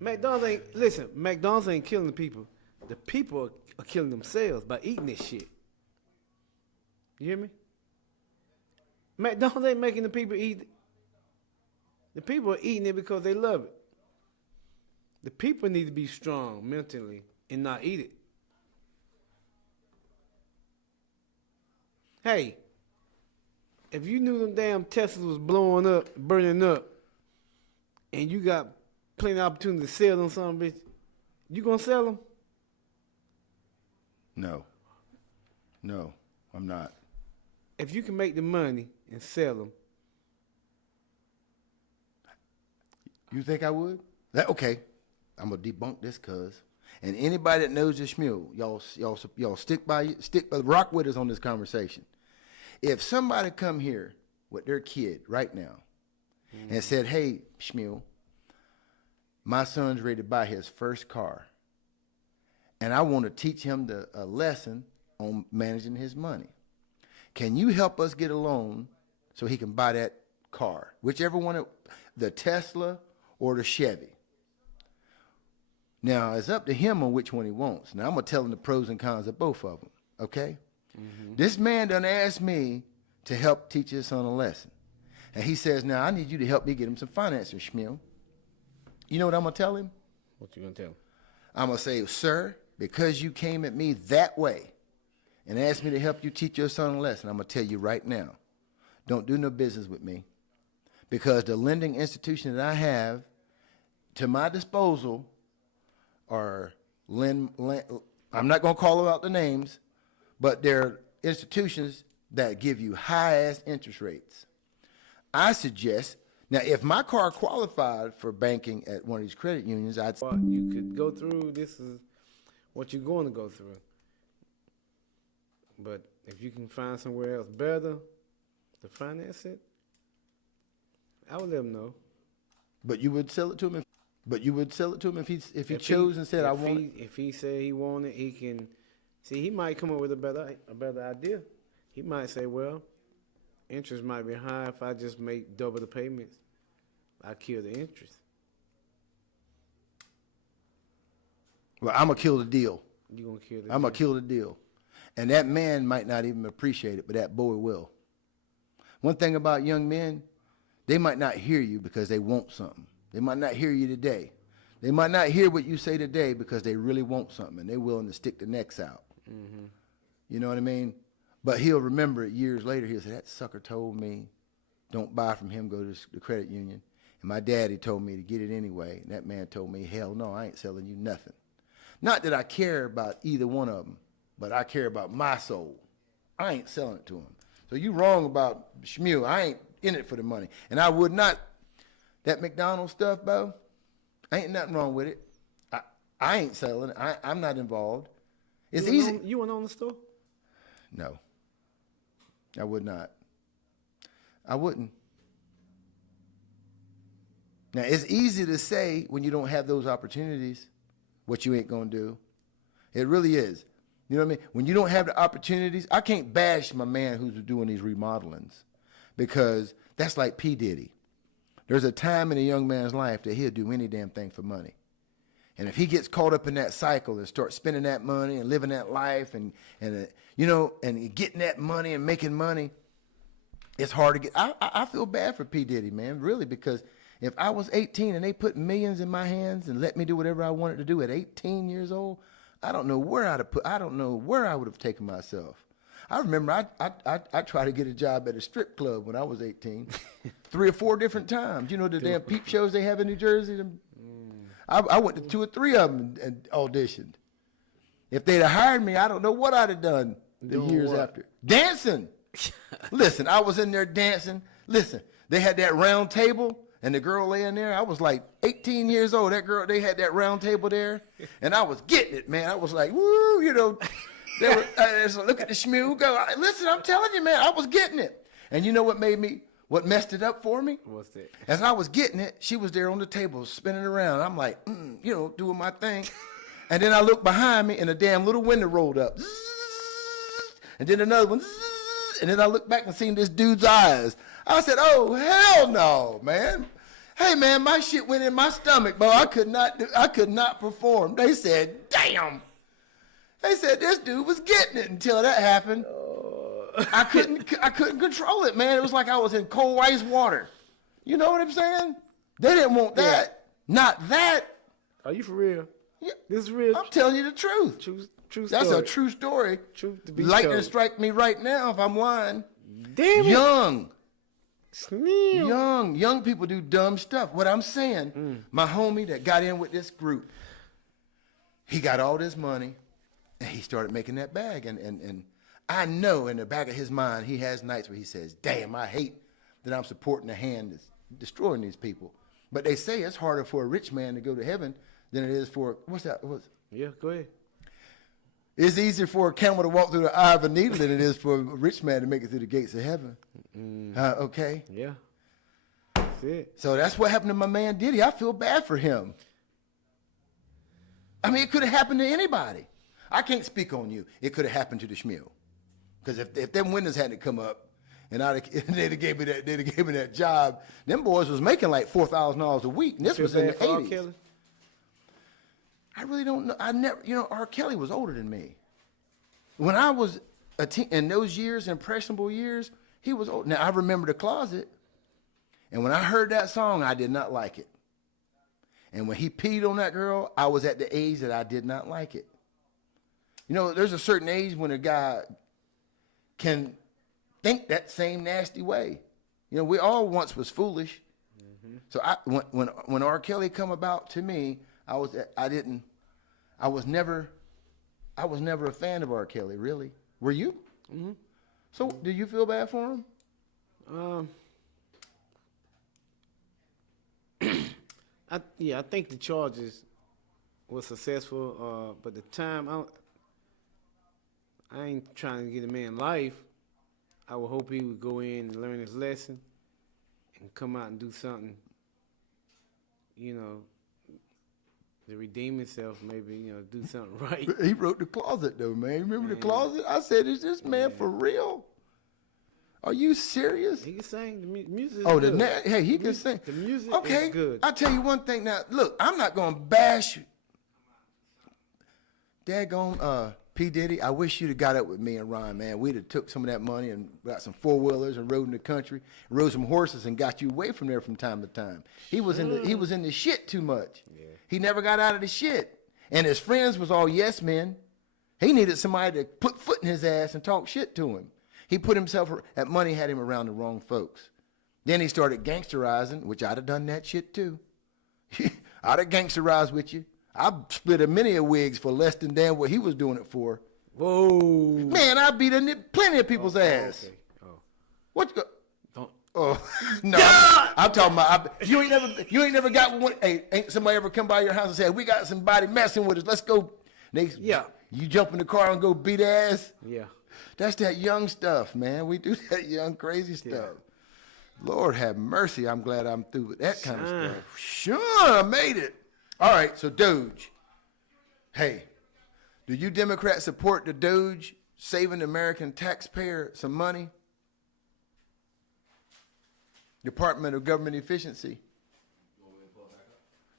McDonald's ain't killing the people. The people are killing themselves by eating this shit. You hear me? McDonald's ain't making the people eat it. The people are eating it because they love it. The people need to be strong mentally and not eat it. Hey, if you knew them damn Teslas was blowing up, burning up, and you got plenty of opportunity to sell them some bitch, you gonna sell them? No, I'm not. If you can make the money and sell them, You think I would? Okay, I'm gonna debunk this, cuz. And anybody that knows the Shmule, y'all stick rock with us on this conversation. If somebody come here with their kid right now and said, "Hey, Shmule, my son's ready to buy his first car, and I want to teach him a lesson on managing his money. Can you help us get a loan so he can buy that car, whichever one, the Tesla or the Chevy?" Now, it's up to him on which one he wants. Now, I'm going to tell him the pros and cons of both of them, okay? This man done asked me to help teach his son a lesson. And he says, "Now, I need you to help me get him some financing, Shmuel." You know what I'm going to tell him? what you gonna tell them? I'm going to say, "Sir, because you came at me that way and asked me to help you teach your son a lesson, I'm going to tell you right now, don't do no business with me, because the lending institution that I have to my disposal are, I'm not going to call out the names, but they're institutions that give you high-ass interest rates. I suggest, now, if my car qualified for banking at one of these credit unions, What you could go through, this is what you're going to go through. But if you can find somewhere else better to finance it, I would let him know. But you would sell it to him if he chose and said, "I want it." If he said he wanted it, he can. See, he might come up with a better idea. He might say, "Well, interest might be high if I just make double the payments. I kill the interest." Well, I'm going to kill the deal. You gonna kill the I'm going to kill the deal. And that man might not even appreciate it, but that boy will. One thing about young men, they might not hear you because they want something. They might not hear you today. They might not hear what you say today because they really want something, and they're willing to stick their necks out. You know what I mean? But he'll remember it years later. He'll say, "That sucker told me don't buy from him, go to the credit union. And my daddy told me to get it anyway. And that man told me, hell no, I ain't selling you nothing." Not that I care about either one of them, but I care about my soul. I ain't selling it to him. So you wrong about Shmuel. I ain't in it for the money. And I would not, that McDonald's stuff, Bo, ain't nothing wrong with it. I ain't selling it. I'm not involved. It's easy. You went on the store? No, I would not. I wouldn't. Now, it's easy to say when you don't have those opportunities what you ain't going to do. It really is. You know what I mean? When you don't have the opportunities, I can't bash my man who's doing these remodelings, because that's like P. Diddy. There's a time in a young man's life that he'll do any damn thing for money. And if he gets caught up in that cycle and starts spending that money and living that life and getting that money and making money, it's hard to get. I feel bad for P. Diddy, man, really, because if I was 18 and they put millions in my hands and let me do whatever I wanted to do at 18 years old, I don't know where I would have taken myself. I remember I tried to get a job at a strip club when I was 18, 3 or 4 different times. You know the damn peep shows they have in New Jersey? I went to 2 or 3 of them and auditioned. If they'd have hired me, I don't know what I'd have done the years after. Dancing. Listen, I was in there dancing. Listen, they had that round table and the girl laying there. I was like 18 years old. That girl, they had that round table there, and I was getting it, man. I was like, woo, you know. They were, look at the Shmuel go. Listen, I'm telling you, man, I was getting it. And you know what messed it up for me? What's that? As I was getting it, she was there on the table spinning around. I'm like, doing my thing. And then I looked behind me, and a damn little window rolled up. And then another one. And then I looked back and seen this dude's eyes. I said, oh, hell no, man. Hey man, my shit went in my stomach, bro. I could not perform. They said, damn. They said this dude was getting it until that happened. I couldn't control it, man. It was like I was in cold ice water. You know what I'm saying? They didn't want that. Not that. Are you for real? Yeah. This is real. I'm telling you the truth. True story. That's a true story. Truth to be Lightning told. strike me right now if I'm lying. Damn it. Young people do dumb stuff. What I'm saying, my homie that got in with this group, he got all this money, and he started making that bag. And I know in the back of his mind, he has nights where he says, damn, I hate that I'm supporting a hand that's destroying these people. But they say it's harder for a rich man to go to heaven than it is for, what's that? Yeah, go ahead. It's easier for a camel to walk through the eye of a needle than it is for a rich man to make it through the gates of heaven. Okay? Yeah. That's it. So that's what happened to my man Diddy. I feel bad for him. I mean, it could have happened to anybody. I can't speak on you. It could have happened to the Shmuel. Because if them windows hadn't come up and they'd have gave me that job, them boys was making like $4,000 a week. And this was in the 80s. I really don't know. R. Kelly was older than me. When I was in those years, impressionable years, he was old. Now, I remember The Closet. And when I heard that song, I did not like it. And when he peed on that girl, I was at the age that I did not like it. You know, there's a certain age when a guy can think that same nasty way. You know, we all once was foolish. So when R. Kelly come about to me, I was never a fan of R. Kelly, really. Were you? Mm-hmm. So do you feel bad for him? I think the charges were successful, but the time, I ain't trying to get a man life. I would hope he would go in and learn his lesson and come out and do something, you know, to redeem himself, maybe, you know, do something right. He wrote The Closet, though, man. Remember The Closet? I said, is this man for real? Are you serious? He can sing. The music is good. Hey, he can sing. The music okay, is good. I'll tell you one thing now. Look, I'm not going to bash daggone P. Diddy. I wish you'd have got up with me and Ron, man. We'd have took some of that money and got some four-wheelers and rode in the country, rode some horses and got you away from there from time to time. He was in the shit too much. Yeah. He never got out of the shit. And his friends was all yes men. He needed somebody to put foot in his ass and talk shit to him. He put himself, that money had him around the wrong folks. Then he started gangsterizing, which I'd have done that shit too. I'd have gangsterized with you. I split a many of wigs for less than damn what he was doing it for. Whoa. Man, I beat plenty of people's ass. Okay. Oh. What? Don't. Oh, no. I'm talking about, you ain't never got one. Hey, ain't somebody ever come by your house and said, we got somebody messing with us. Let's go. You jump in the car and go beat ass? Yeah. That's that young stuff, man. We do that young, crazy stuff. Yeah. Lord have mercy. I'm glad I'm through with that kind of stuff. Sure, I made it. All right, so Doge. Hey, do you Democrats support the Doge saving the American taxpayer some money? Department of Government Efficiency.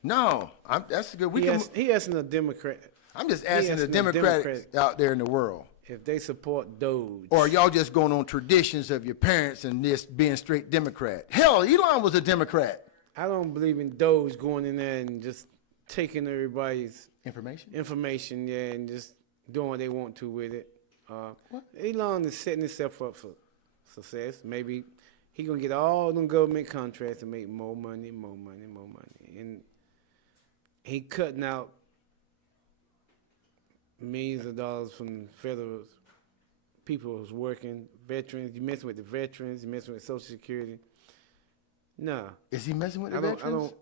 No, that's good. He asking a Democrat. I'm just asking the Democrats out there in the world. If they support Doge. Or y'all just going on traditions of your parents and just being straight Democrat. Hell, Elon was a Democrat. I don't believe in Doge going in there and just taking everybody's information, yeah, and just doing what they want to with it. Elon is setting himself up for success. Maybe he gonna get all them government contracts and make more money. And he cutting out millions of dollars from federal people who's working, veterans. You messing with the veterans, you messing with Social Security. Nah. Is he messing with the veterans?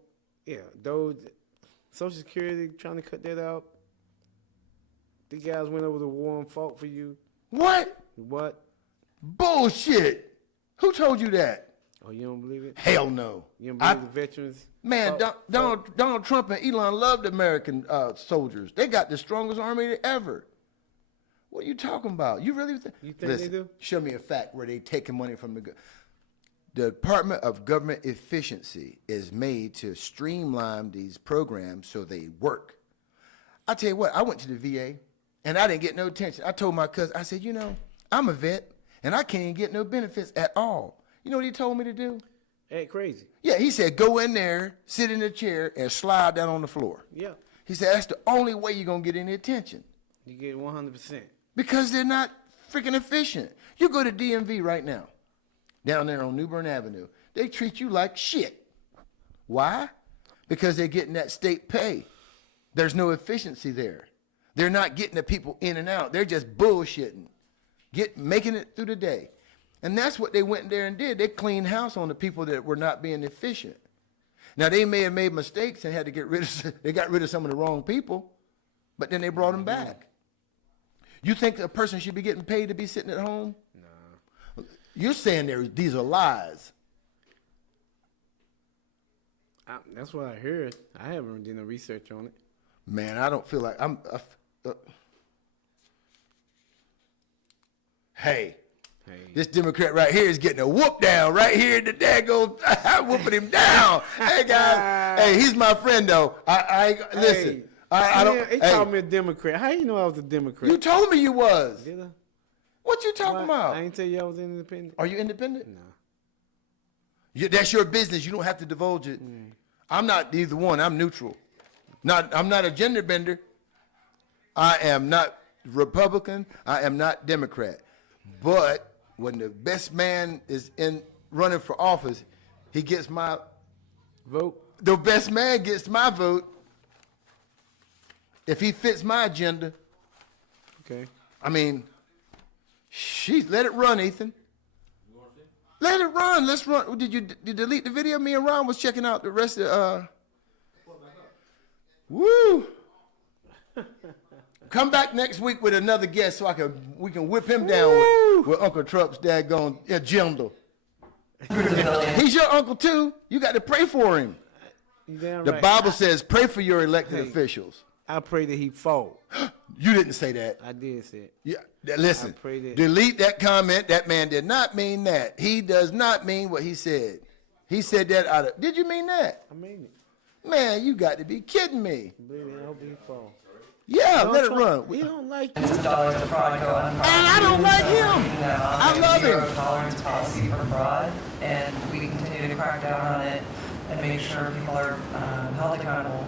Those Social Security, trying to cut that out. The guys went over the war and fought for you. What? Bullshit. Who told you that? Oh, you don't believe it? Hell no. You don't believe the veterans? Man, Donald Trump and Elon loved American soldiers. They got the strongest army ever. What are you talking about? You really think? You think they do? Show me a fact where they taking money from the. The Department of Government Efficiency is made to streamline these programs so they work. I tell you what, I went to the VA and I didn't get no attention. I told my cousin, I said, you know, I'm a vet and I can't get no benefits at all. You know what he told me to do? Act crazy. Yeah, he said, go in there, sit in a chair, and slide down on the floor. Yeah. He said, that's the only way you're going to get any attention. You get 100%. Because they're not freaking efficient. You go to DMV right now, down there on New Bern Avenue. They treat you like shit. Why? Because they're getting that state pay. There's no efficiency there. They're not getting the people in and out. They're just bullshitting, making it through the day. And that's what they went in there and did. They cleaned house on the people that were not being efficient. Now, they may have made mistakes and had to they got rid of some of the wrong people, but then they brought them back. You think a person should be getting paid to be sitting at home? No. You're saying these are lies. That's what I heard. I haven't done no research on it. Man, I don't feel like Hey, this Democrat right here is getting a whoop down right here in the daggone. I'm whooping him down. Hey guys, hey, he's my friend though. Listen. I don't. He called me a Democrat. How you know I was a Democrat? You told me you was. Did I? What you talking about? I ain't tell you I was independent. Are you independent? No. That's your business. You don't have to divulge it. I'm not either one. I'm neutral. I'm not a gender bender. I am not Republican. I am not Democrat. But when the best man is running for office, he gets my vote. The best man gets my vote if he fits my agenda. Okay. I mean, let it run, Ethan. Let it run. Let's run. Did you delete the video? Me and Ron was checking out the rest of Woo! Come back next week with another guest so we can whip him down with Uncle Trump's daggone agenda. He's your uncle too. You got to pray for him. Damn The right. Bible says pray for your elected officials. I pray that he fall. You didn't say that. I did say it. Yeah, listen. I pray that. Delete that comment. That man did not mean that. He does not mean what he said. He said that out of. Did you mean that? I mean it. Man, you got to be kidding me. Believe me, I hope he fall. Yeah, let it run. We don't like you. Dollars of fraud go unpunished. And I don't like him. I love Zero him. tolerance policy for fraud, and we continue to crack down on it and make sure people are held accountable.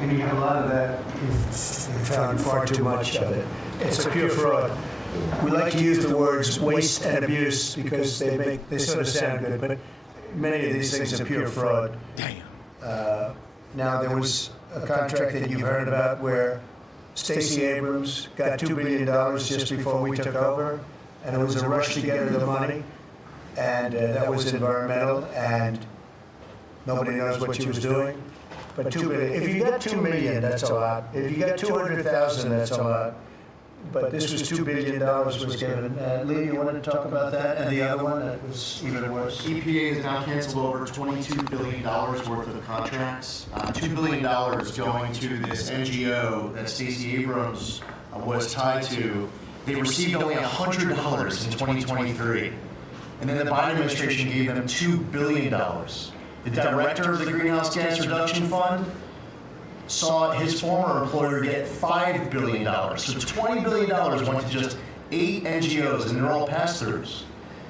And you have a lot of that. We've found far too much of it. It's a pure fraud. We like to use the words waste and abuse because they sort of sound good, but many of these things are pure fraud. Damn. Now, there was a contract that you've heard about where Stacey Abrams got $2 billion just before we took over, and it was a rush to get her the money, and that was environmental, and nobody knows what she was doing. But $2 billion. If you got $2 million, that's a lot. If you got 200,000, that's a lot. But this was $2 billion was given. Lee, you wanted to talk about that? And the other one that was even worse. EPA has now canceled over $22 billion worth of contracts. $2 billion going to this NGO that Stacey Abrams was tied to. They received only $100 in 2023. And then the Biden administration gave them $2 billion. The director of the Greenhouse Gas Reduction Fund saw his former employer get $5 billion. So $20 billion went to just 8 NGOs, and they're all pass-throughs.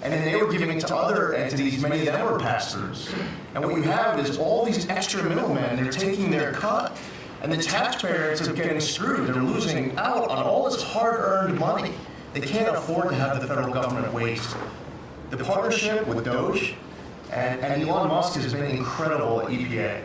And then they were giving it to other entities, many of them were pass-throughs. And what you have is all these extra middlemen, they're taking their cut, and the taxpayers are getting screwed. They're losing out on all this hard-earned money. They can't afford to have the federal government waste. The partnership with Doge and Elon Musk has been incredible at EPA.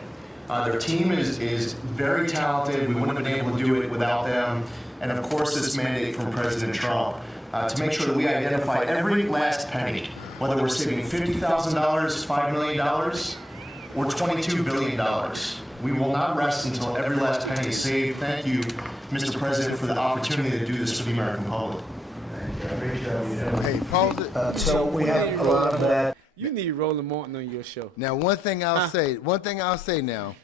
Their team is very talented. We wouldn't have been able to do it without them. And of course, this mandate from President Trump to make sure that we identify every last penny, whether we're saving $50,000, $5 million, or $22 billion. We will not rest until every last penny is saved. Thank you, Mr. President, for the opportunity to do this for the American public. Hey, pause it. So we have a lot of that. You need Roland Martin on your show. Now, one thing I'll say now,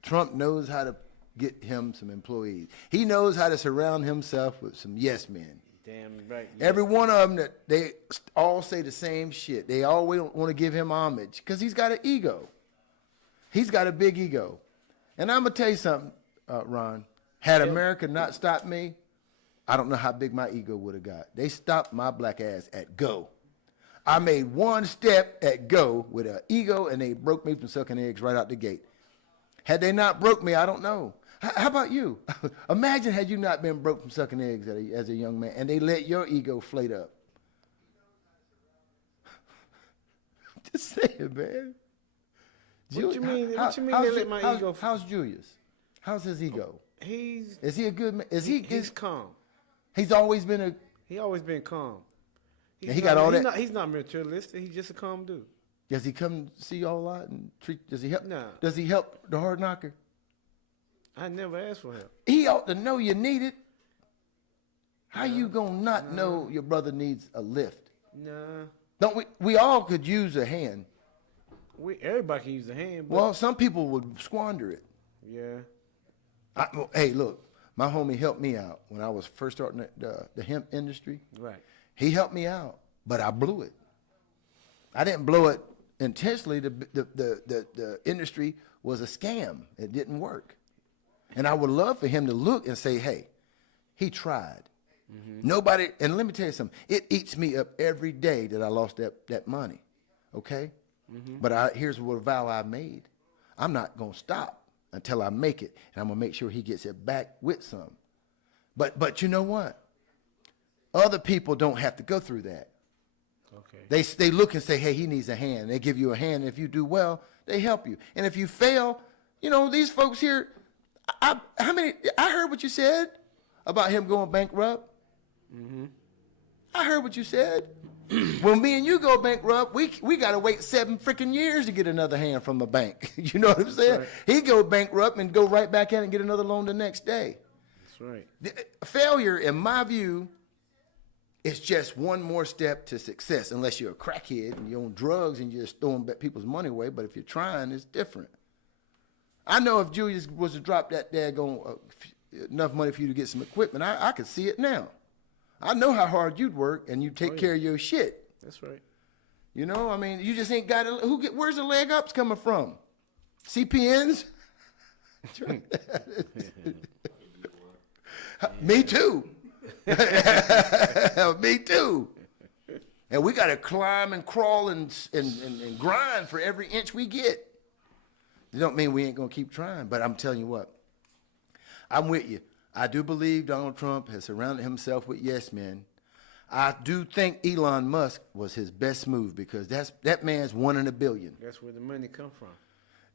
Trump knows how to get him some employees. He knows how to surround himself with some yes men. Damn right. Every one of them, that they all say the same shit. They always want to give him homage because he's got an ego. He's got a big ego. And I'm going to tell you something, Ron. Had America not stopped me, I don't know how big my ego would have got. They stopped my black ass at go. I made one step at go with an ego, and they broke me from sucking eggs right out the gate. Had they not broke me, I don't know. How about you? Imagine had you not been broke from sucking eggs as a young man, and they let your ego flate up. Just saying, man. What you mean? What you mean they let my ego? How's Julius? How's his ego? Is he a good man? He's calm. He's always been calm. He's not materialistic. He's just a calm dude. Does he come see y'all a lot and treat? Does he help? No. Does he help the hard knocker? I never asked for help. He ought to know you need it. How you gonna not know your brother needs a lift? Nah. Don't we? We all could use a hand. Everybody can use a hand. But Well, some people would squander it. yeah. Hey, look, my homie helped me out when I was first starting the hemp industry. Right. He helped me out, but I blew it. I didn't blow it intentionally. The industry was a scam. It didn't work. And I would love for him to look and say, hey, he tried. Mm-hmm. Nobody, and let me tell you something, it eats me up every day that I lost that money, okay? Mm-hmm. But here's what vow I made. I'm not going to stop until I make it, and I'm going to make sure he gets it back with some. But you know what? Other people don't have to go through that. Okay. They look and say, hey, he needs a hand. They give you a hand, and if you do well, they help you. And if you fail, you know, these folks here, I heard what you said about him going bankrupt. Mm-hmm. I heard what you said. When me and you go bankrupt, we got to wait 7 freaking years to get another hand from the bank. You know what I'm saying? Right. He go bankrupt and go right back in and get another loan the next day. That's right. Failure, in my view, is just one more step to success, unless you're a crackhead and you're on drugs and you're just throwing people's money away. But if you're trying, it's different. I know if Julius was to drop that daggone enough money for you to get some equipment, I could see it now. I know how hard you'd work and you take care of your shit. That's right. You know, I mean, you just ain't got it. Where's the leg ups coming from? CPNs? Me too. Me too. And we got to climb and crawl and grind for every inch we get. It don't mean we ain't going to keep trying, but I'm telling you what, I'm with you. I do believe Donald Trump has surrounded himself with yes men. I do think Elon Musk was his best move because that man's 1 in a billion. That's where the money come from.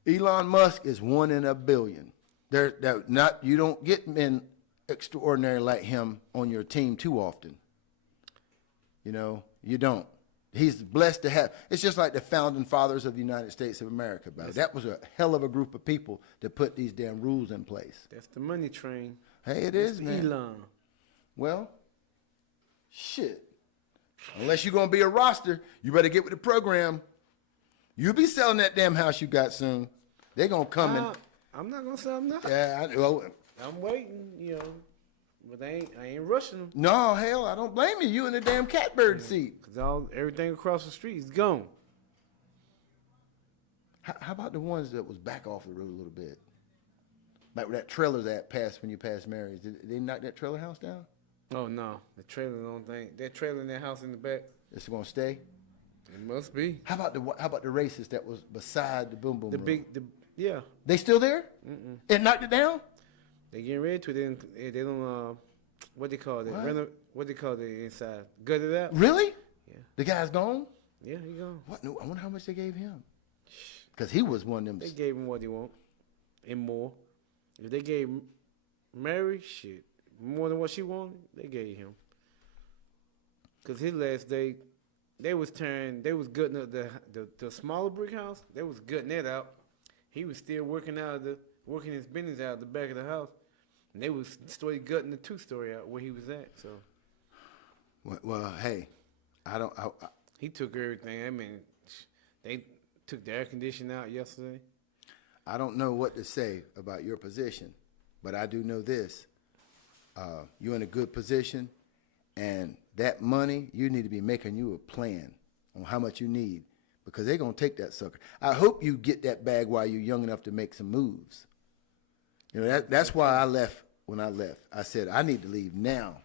Elon Musk is 1 in a billion. You don't get men extraordinary like him on your team too often. You know, you don't. He's blessed to have. It's just like the founding fathers of the United States of America. That was a hell of a group of people to put these damn rules in place. That's the money train. Hey, it is, man. Elon. Well, shit. Unless you're going to be a roster, you better get with the program. You'll be selling that damn house you got soon. They're going to come in. I'm not going to sell them now. Yeah, I'm waiting, you know. But I ain't rushing them. No, hell, I don't blame you. You in the damn catbird seat. Because everything across the street is gone. How about the ones that was back off the road a little bit? Like that trailer that passed when you passed Mary's. Did they knock that trailer house down? Oh, no. The trailer don't think. That trailer in that house in the back. It's going to stay? It must be. How about the racist that was beside the boom boom room? Yeah. They still there? Mm-mm. It knocked it down? They getting ready to. They don't what they call it? What they call it inside? Gut it out? Really? Yeah. The guy's gone? Yeah, he gone. What? I wonder how much they gave him. Because he was one of them. They gave him what he want and more. If they gave Mary shit more than what she wanted, they gave him. Because his last day, they was gutting up the smaller brick house. They was gutting that out. He was still working his business out of the back of the house. And they was straight gutting the 2-story out where he was at. So, well, hey, he took everything. I mean, they took the air conditioning out yesterday. I don't know what to say about your position, but I do know this: you're in a good position, And that money, you need to be making you a plan on how much you need, because they're going to take that sucker. I hope you get that bag while you're young enough to make some moves. You know, that's why I left when I left. I said, I need to leave now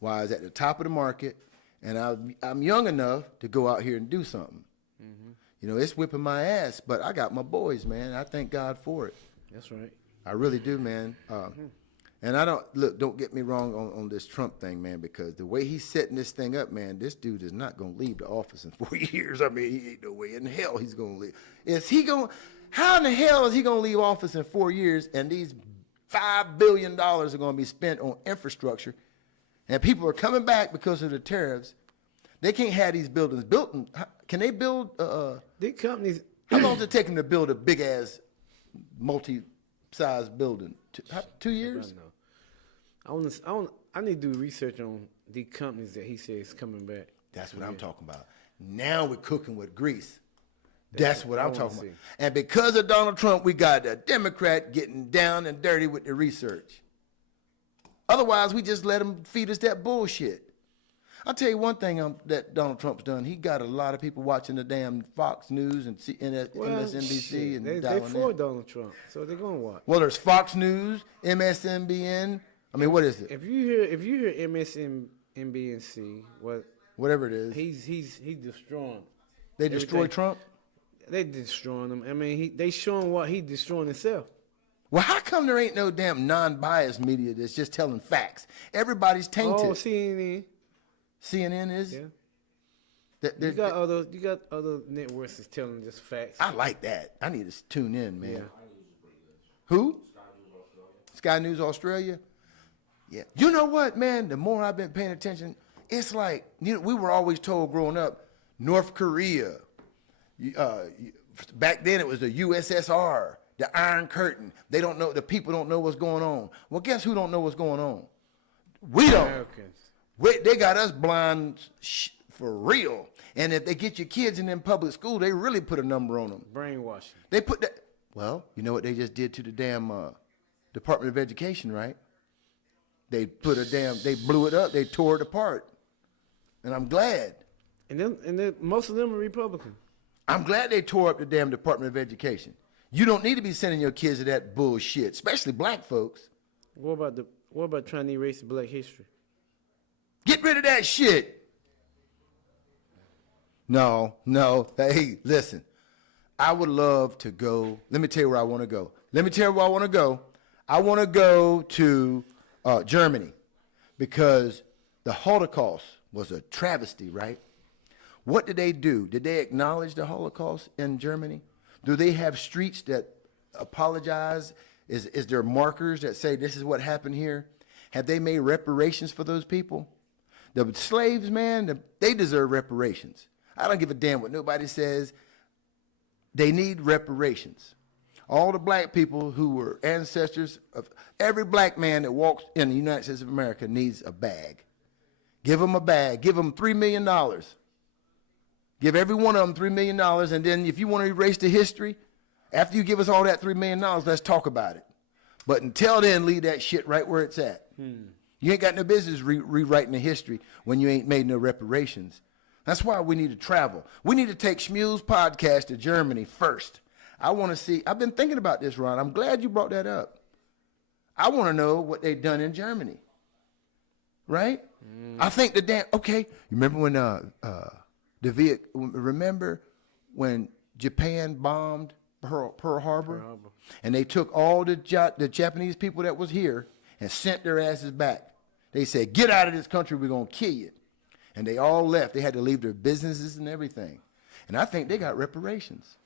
while I was at the top of the market, and I'm young enough to go out here and do something. Mm-hmm. You know, it's whipping my ass, but I got my boys, man. I thank God for it. That's right. I really do, man. And don't get me wrong on this Trump thing, man, because the way he's setting this thing up, man, this dude is not going to leave the office in 4 years. I mean, he ain't no way in hell he's going to leave. How in the hell is he going to leave office in 4 years and these $5 billion are going to be spent on infrastructure and people are coming back because of the tariffs? They can't have these buildings built. Can they build? These companies. How long does it take them to build a big ass multi-size building? 2 years? I need to do research on the companies that he says coming back. That's what I'm talking about. Now we're cooking with grease. That's what I'm talking about. And because of Donald Trump, we got a Democrat getting down and dirty with the research. Otherwise, we just let him feed us that bullshit. I'll tell you one thing that Donald Trump's done. He got a lot of people watching the damn Fox News and MSNBC. And they're for Donald Trump, so they're going to watch. Well, there's Fox News, MSNBN. I mean, what is it? If you hear MSNBC, whatever it is, he's destroying. They destroy Trump. They destroying him. I mean, they showing what he destroying himself. Well, how come there ain't no damn non-biased media that's just telling facts? Everybody's tainted. Oh, CNN. CNN is. Yeah. You got other networks that's telling just facts. I like that. I need to tune in, man. Yeah. Who? Sky News Australia. Yeah. You know what, man? The more I've been paying attention, it's like, we were always told growing up, North Korea. Back then it was the USSR, the Iron Curtain. They don't know. The people don't know what's going on. Well, guess who don't know what's going on? We don't. Americans. They got us blind for real. And if they get your kids in them public school, they really put a number on them. Brainwashing. They put that. Well, you know what they just did to the damn Department of Education, right? They blew it up. They tore it apart. And I'm glad. And most of them are Republican. I'm glad they tore up the damn Department of Education. You don't need to be sending your kids to that bullshit, especially black folks. What about trying to erase Black history? Get rid of that shit. No. Hey, listen. I would love to go. Let me tell you where I want to go. I want to go to Germany, because the Holocaust was a travesty, right? What did they do? Did they acknowledge the Holocaust in Germany? Do they have streets that apologize? Is there markers that say this is what happened here? Have they made reparations for those people? The slaves, man, they deserve reparations. I don't give a damn what nobody says. They need reparations. All the black people who were ancestors of every black man that walks in the United States of America needs a bag. Give them a bag. Give them $3 million. Give every one of them $3 million, and then if you want to erase the history, after you give us all that $3 million, let's talk about it. But until then, leave that shit right where it's at. You ain't got no business rewriting the history when you ain't made no reparations. That's why we need to travel. We need to take Shmules podcast to Germany first. I want to see. I've been thinking about this, Ron. I'm glad you brought that up. I want to know what they've done in Germany. Right? I think okay. You remember when remember when Japan bombed Pearl Harbor? And they took all the Japanese people that was here and sent their asses back. They said, get out of this country, we're going to kill you. And they all left. They had to leave their businesses and everything. And I think they got reparations.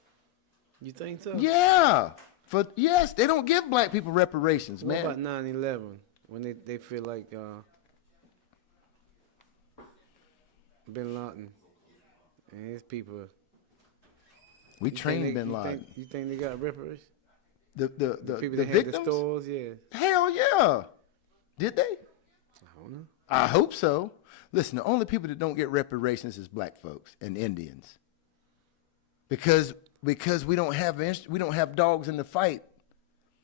You think so? Yeah. Yes, they don't give black people reparations, man. What about 9/11, when they feel like Bin Laden and his people? We trained Bin Laden. You think they got reparations? The people the that victims? had the stores, yeah. Hell yeah. Did they? I don't know. I hope so. Listen, the only people that don't get reparations is black folks and Indians. Because we don't have dogs in the fight,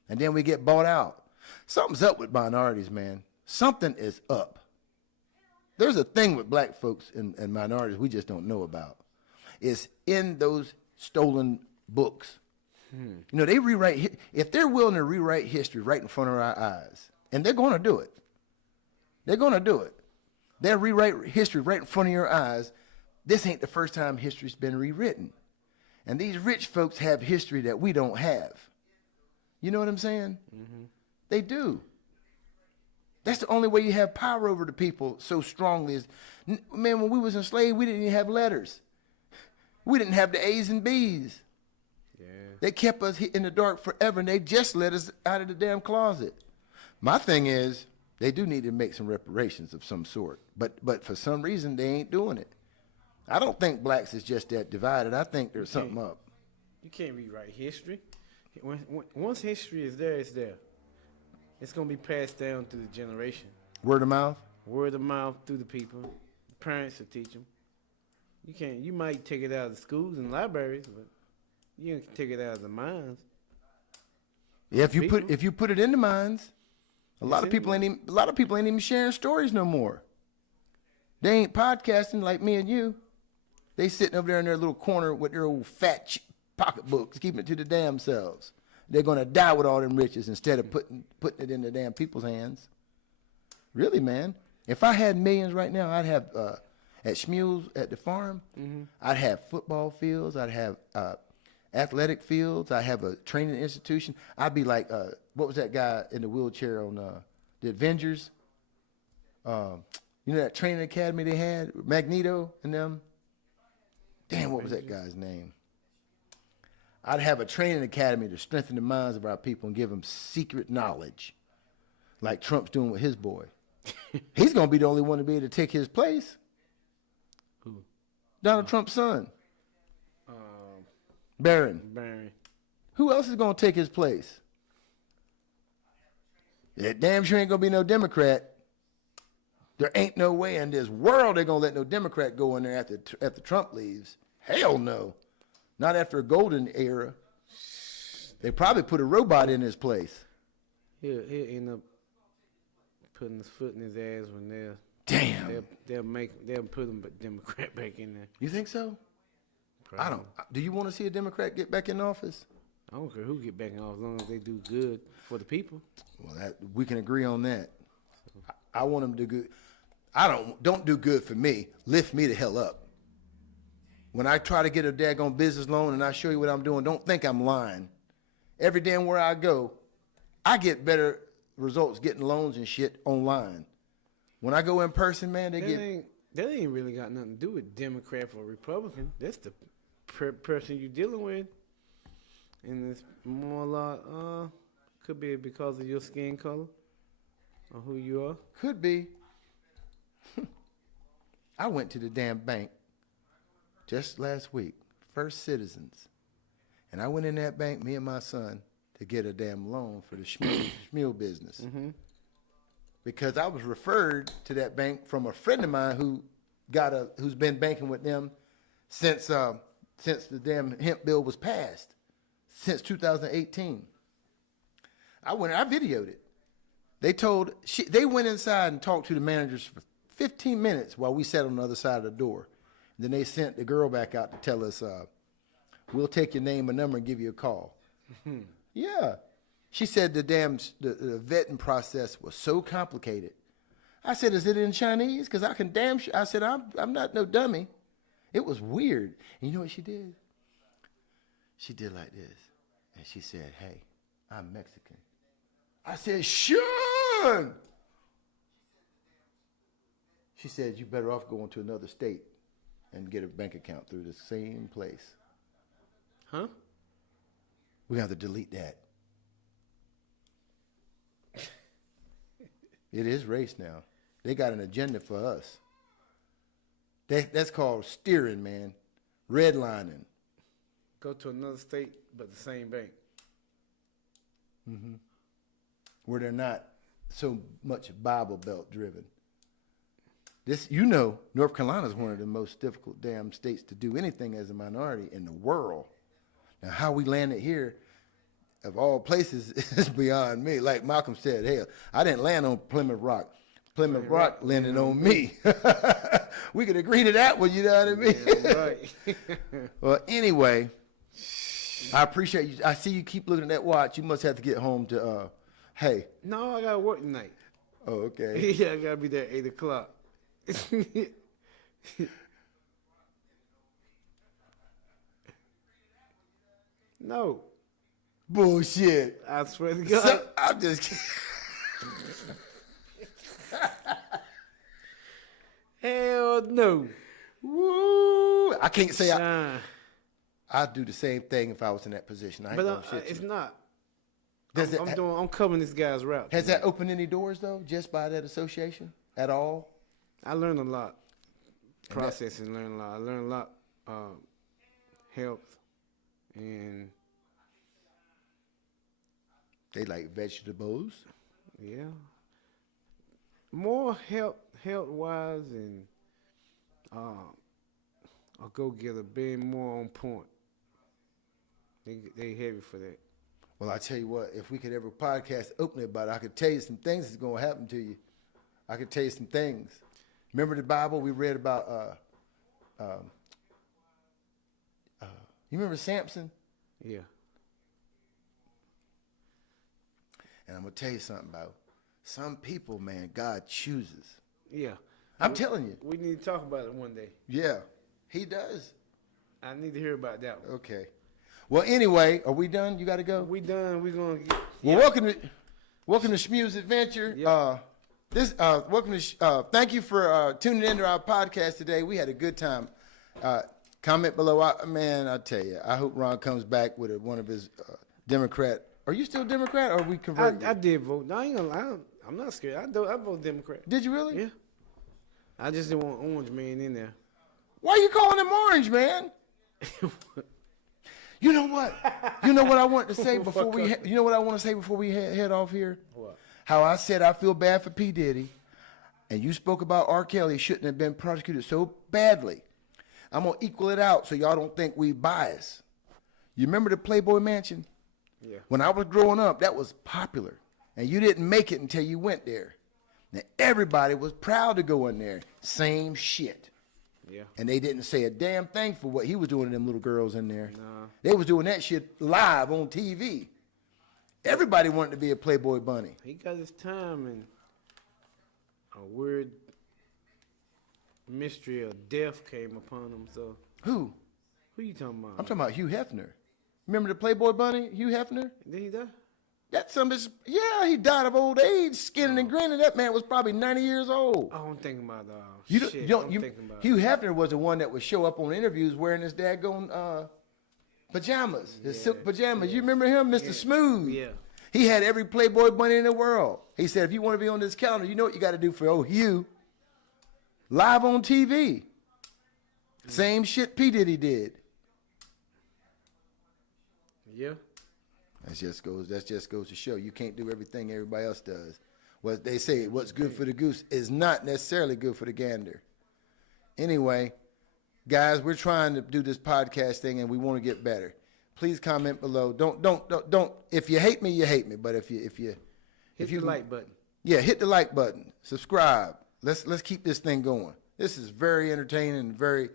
and then we get bought out. Something's up with minorities, man. Something is up. there's a thing with black folks and minorities we just don't know about. It's in those stolen books. You know, they rewrite, if they're willing to rewrite history right in front of our eyes, and they're going to do it. They're going to do it. They'll rewrite history right in front of your eyes. This ain't the first time history's been rewritten. And these rich folks have history that we don't have. You know what I'm saying? Mm-hmm. They do. That's the only way you have power over the people so strongly. Is, man, when we was enslaved, we didn't even have letters. We didn't have the A's and B's. Yeah. They kept us in the dark forever, and they just let us out of the damn closet. My thing is, they do need to make some reparations of some sort. But for some reason, they ain't doing it. I don't think blacks is just that divided. I think there's something up. You can't rewrite history. Once history is there, it's there. It's going to be passed down through the generation. Word of mouth? Word of mouth through the people. The parents will teach them. You might take it out of the schools and libraries, but you can't take it out of the minds. Yeah, if you put it in the minds, a lot of people ain't even sharing stories no more. They ain't podcasting like me and you. They sitting over there in their little corner with their old fat pocketbooks, keeping it to the damn selves. They're gonna die with all them riches instead of putting it in the damn people's hands. Really, man. If I had millions right now, I'd have at Shmules at the farm. Mm-hmm. I'd have football fields. I'd have athletic fields. I have a training institution. I'd be like, what was that guy in the wheelchair on the Avengers? You know that training academy they had, Magneto and them. Damn, what was that guy's name? I'd have a training academy to strengthen the minds of our people and give them secret knowledge, like Trump's doing with his boy. He's gonna be the only one to be able to take his place. Who? Donald Trump's son. Barron. Who else is gonna take his place? That damn sure ain't gonna be no Democrat. There ain't no way in this world they're gonna let no Democrat go in there after Trump leaves. Hell no. Not after a golden era. They probably put a robot in his place. He'll end up putting his foot in his ass when they'll put him Democrat back in there. You think so? Probably. I don't. Do you want to see a Democrat get back in office? I don't care who get back in office as long as they do good for the people. Well, we can agree on that. I want them to do good. Don't do good for me. Lift me the hell up. When I try to get a daggone business loan and I show you what I'm doing, don't think I'm lying. Every damn where I go, I get better results getting loans and shit online. When I go in person, man, that ain't really got nothing to do with Democrat or Republican. That's the person you're dealing with. And it's more like, could be because of your skin color or who you are. Could be. I went to the damn bank just last week, First Citizens. And I went in that bank, me and my son, to get a damn loan for the Shmule business. Mm-hmm. Because I was referred to that bank from a friend of mine who's been banking with them since the damn hemp bill was passed, since 2018. I videoed it. They went inside and talked to the managers for 15 minutes while we sat on the other side of the door. And then they sent the girl back out to tell us, we'll take your name and number and give you a call. Mm-hmm. Yeah. She said the vetting process was so complicated. I said, is it in Chinese? Because I can I said, I'm not no dummy. It was weird. And you know what she did? She did like this. And she said, hey, I'm Mexican. I said, Sean! She said, you better off going to another state and get a bank account through the same place. Huh? We have to delete that. It is race now. They got an agenda for us. That's called steering, man. Redlining. Go to another state, but the same bank. Mm-hmm. Where they're not so much Bible Belt driven. North Carolina is one of the most difficult damn states to do anything as a minority in the world. Now, how we landed here, of all places, is beyond me. Like Malcolm said, hell, I didn't land on Plymouth Rock. Plymouth Rock landing on me. We could agree to that one, you know what I mean? Yeah, right. Well, anyway, I appreciate you. I see you keep looking at that watch. You must have to get home to, hey. No, I got to work tonight. Oh, okay. Yeah, I got to be there at 8 o'clock. No. Bullshit. I swear to God. I'm just kidding. Hell no. Woo. I can't say Nah. I'd do the same thing if I was in that position. I ain't But gonna shit it's you. not. Does I'm covering this guy's route. Has that opened any doors though, just by that association at all? I learned a lot. Processing, learn a lot. I learned a lot. Health and They like vegetables. yeah, more health wise and a go getter, being more on point. They heavy for that. Well, I tell you what, if we could ever podcast openly about it, I could tell you some things that's going to happen to you. I could tell you some things. Remember the Bible we read about? You remember Samson? Yeah. And I'm going to tell you something about some people, man, God chooses. Yeah. I'm telling you. We need to talk about it one day. Yeah, he does. I need to hear about that one. Okay. Well, anyway, are we done? You got to go? We done. We're going to get... Well, welcome to Shmules Adventure. Yep. Thank you for tuning into our podcast today. We had a good time. Comment below. I tell you, I hope Ron comes back with one of his Democrat. Are you still Democrat, or are we converted? I did vote. No, I ain't gonna lie. I'm not scared. I vote Democrat. Did you really? Yeah. I just didn't want Orange Man in there. Why are you calling him Orange, man? You know what? You know what I want to say before we. You know what I want to say before we head off here? What? How I said I feel bad for P. Diddy, and you spoke about R. Kelly shouldn't have been prosecuted so badly. I'm gonna equal it out so y'all don't think we bias. You remember the Playboy Mansion? Yeah. When I was growing up, that was popular, and you didn't make it until you went there. Now everybody was proud to go in there. Same shit. Yeah. And they didn't say a damn thing for what he was doing to them little girls in there. Nah. They was doing that shit live on TV. Everybody wanted to be a Playboy bunny. He got his time, and a weird mystery of death came upon him. So Who? who you talking about? I'm talking about Hugh Hefner. Remember the Playboy bunny, Hugh Hefner? Did he die? That's yeah, he died of old age, skinning and grinning. That man was probably 90 years old. Oh, I'm thinking about You shit. don't, I'm you, thinking about Hugh Hefner was the one that would show up on interviews wearing his daggone pajamas, his silk pajamas. You remember him, Mr. Smooth? Yeah. He had every Playboy bunny in the world. He said, if you want to be on this calendar, you know what you got to do for old Hugh. Live on TV. Same shit P. Diddy did. Yeah. That just goes to show you can't do everything everybody else does. What they say, what's good for the goose is not necessarily good for the gander. Anyway, guys, we're trying to do this podcast thing and we want to get better. Please comment below. Don't. If you hate me, you hate me. But if you Hit the like button. yeah, hit the like button. Subscribe. Let's keep this thing going. This is very entertaining and very,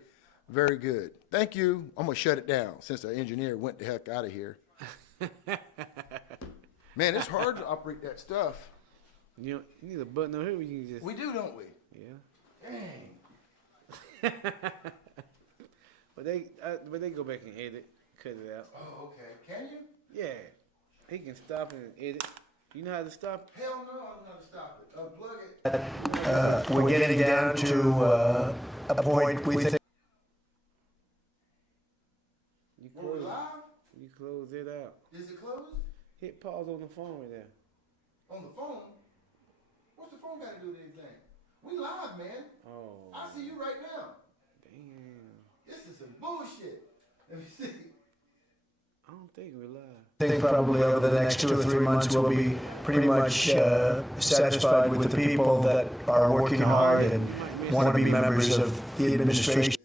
very good. Thank you. I'm gonna shut it down since the engineer went the heck out of here. Man, it's hard to operate that stuff. You need a button on here where you can just. We do, don't we? Yeah. Dang. But they go back and edit, cut it out. Oh, okay. Can you? Yeah. He can stop it and edit. You know how to stop it? Hell no, I don't know how to stop it. Unplug it. We're getting down to a point we think. You We're close, live? you close it out. Is it closed? Hit pause on the phone right there. On the phone? What's the phone got to do with anything? We live, man. Oh. I see you right now. Damn. This is some bullshit. Let me see. I don't think we're live. I think probably over the next 2 or 3 months we'll be pretty much satisfied with the people that are working hard and want to be members of the administration.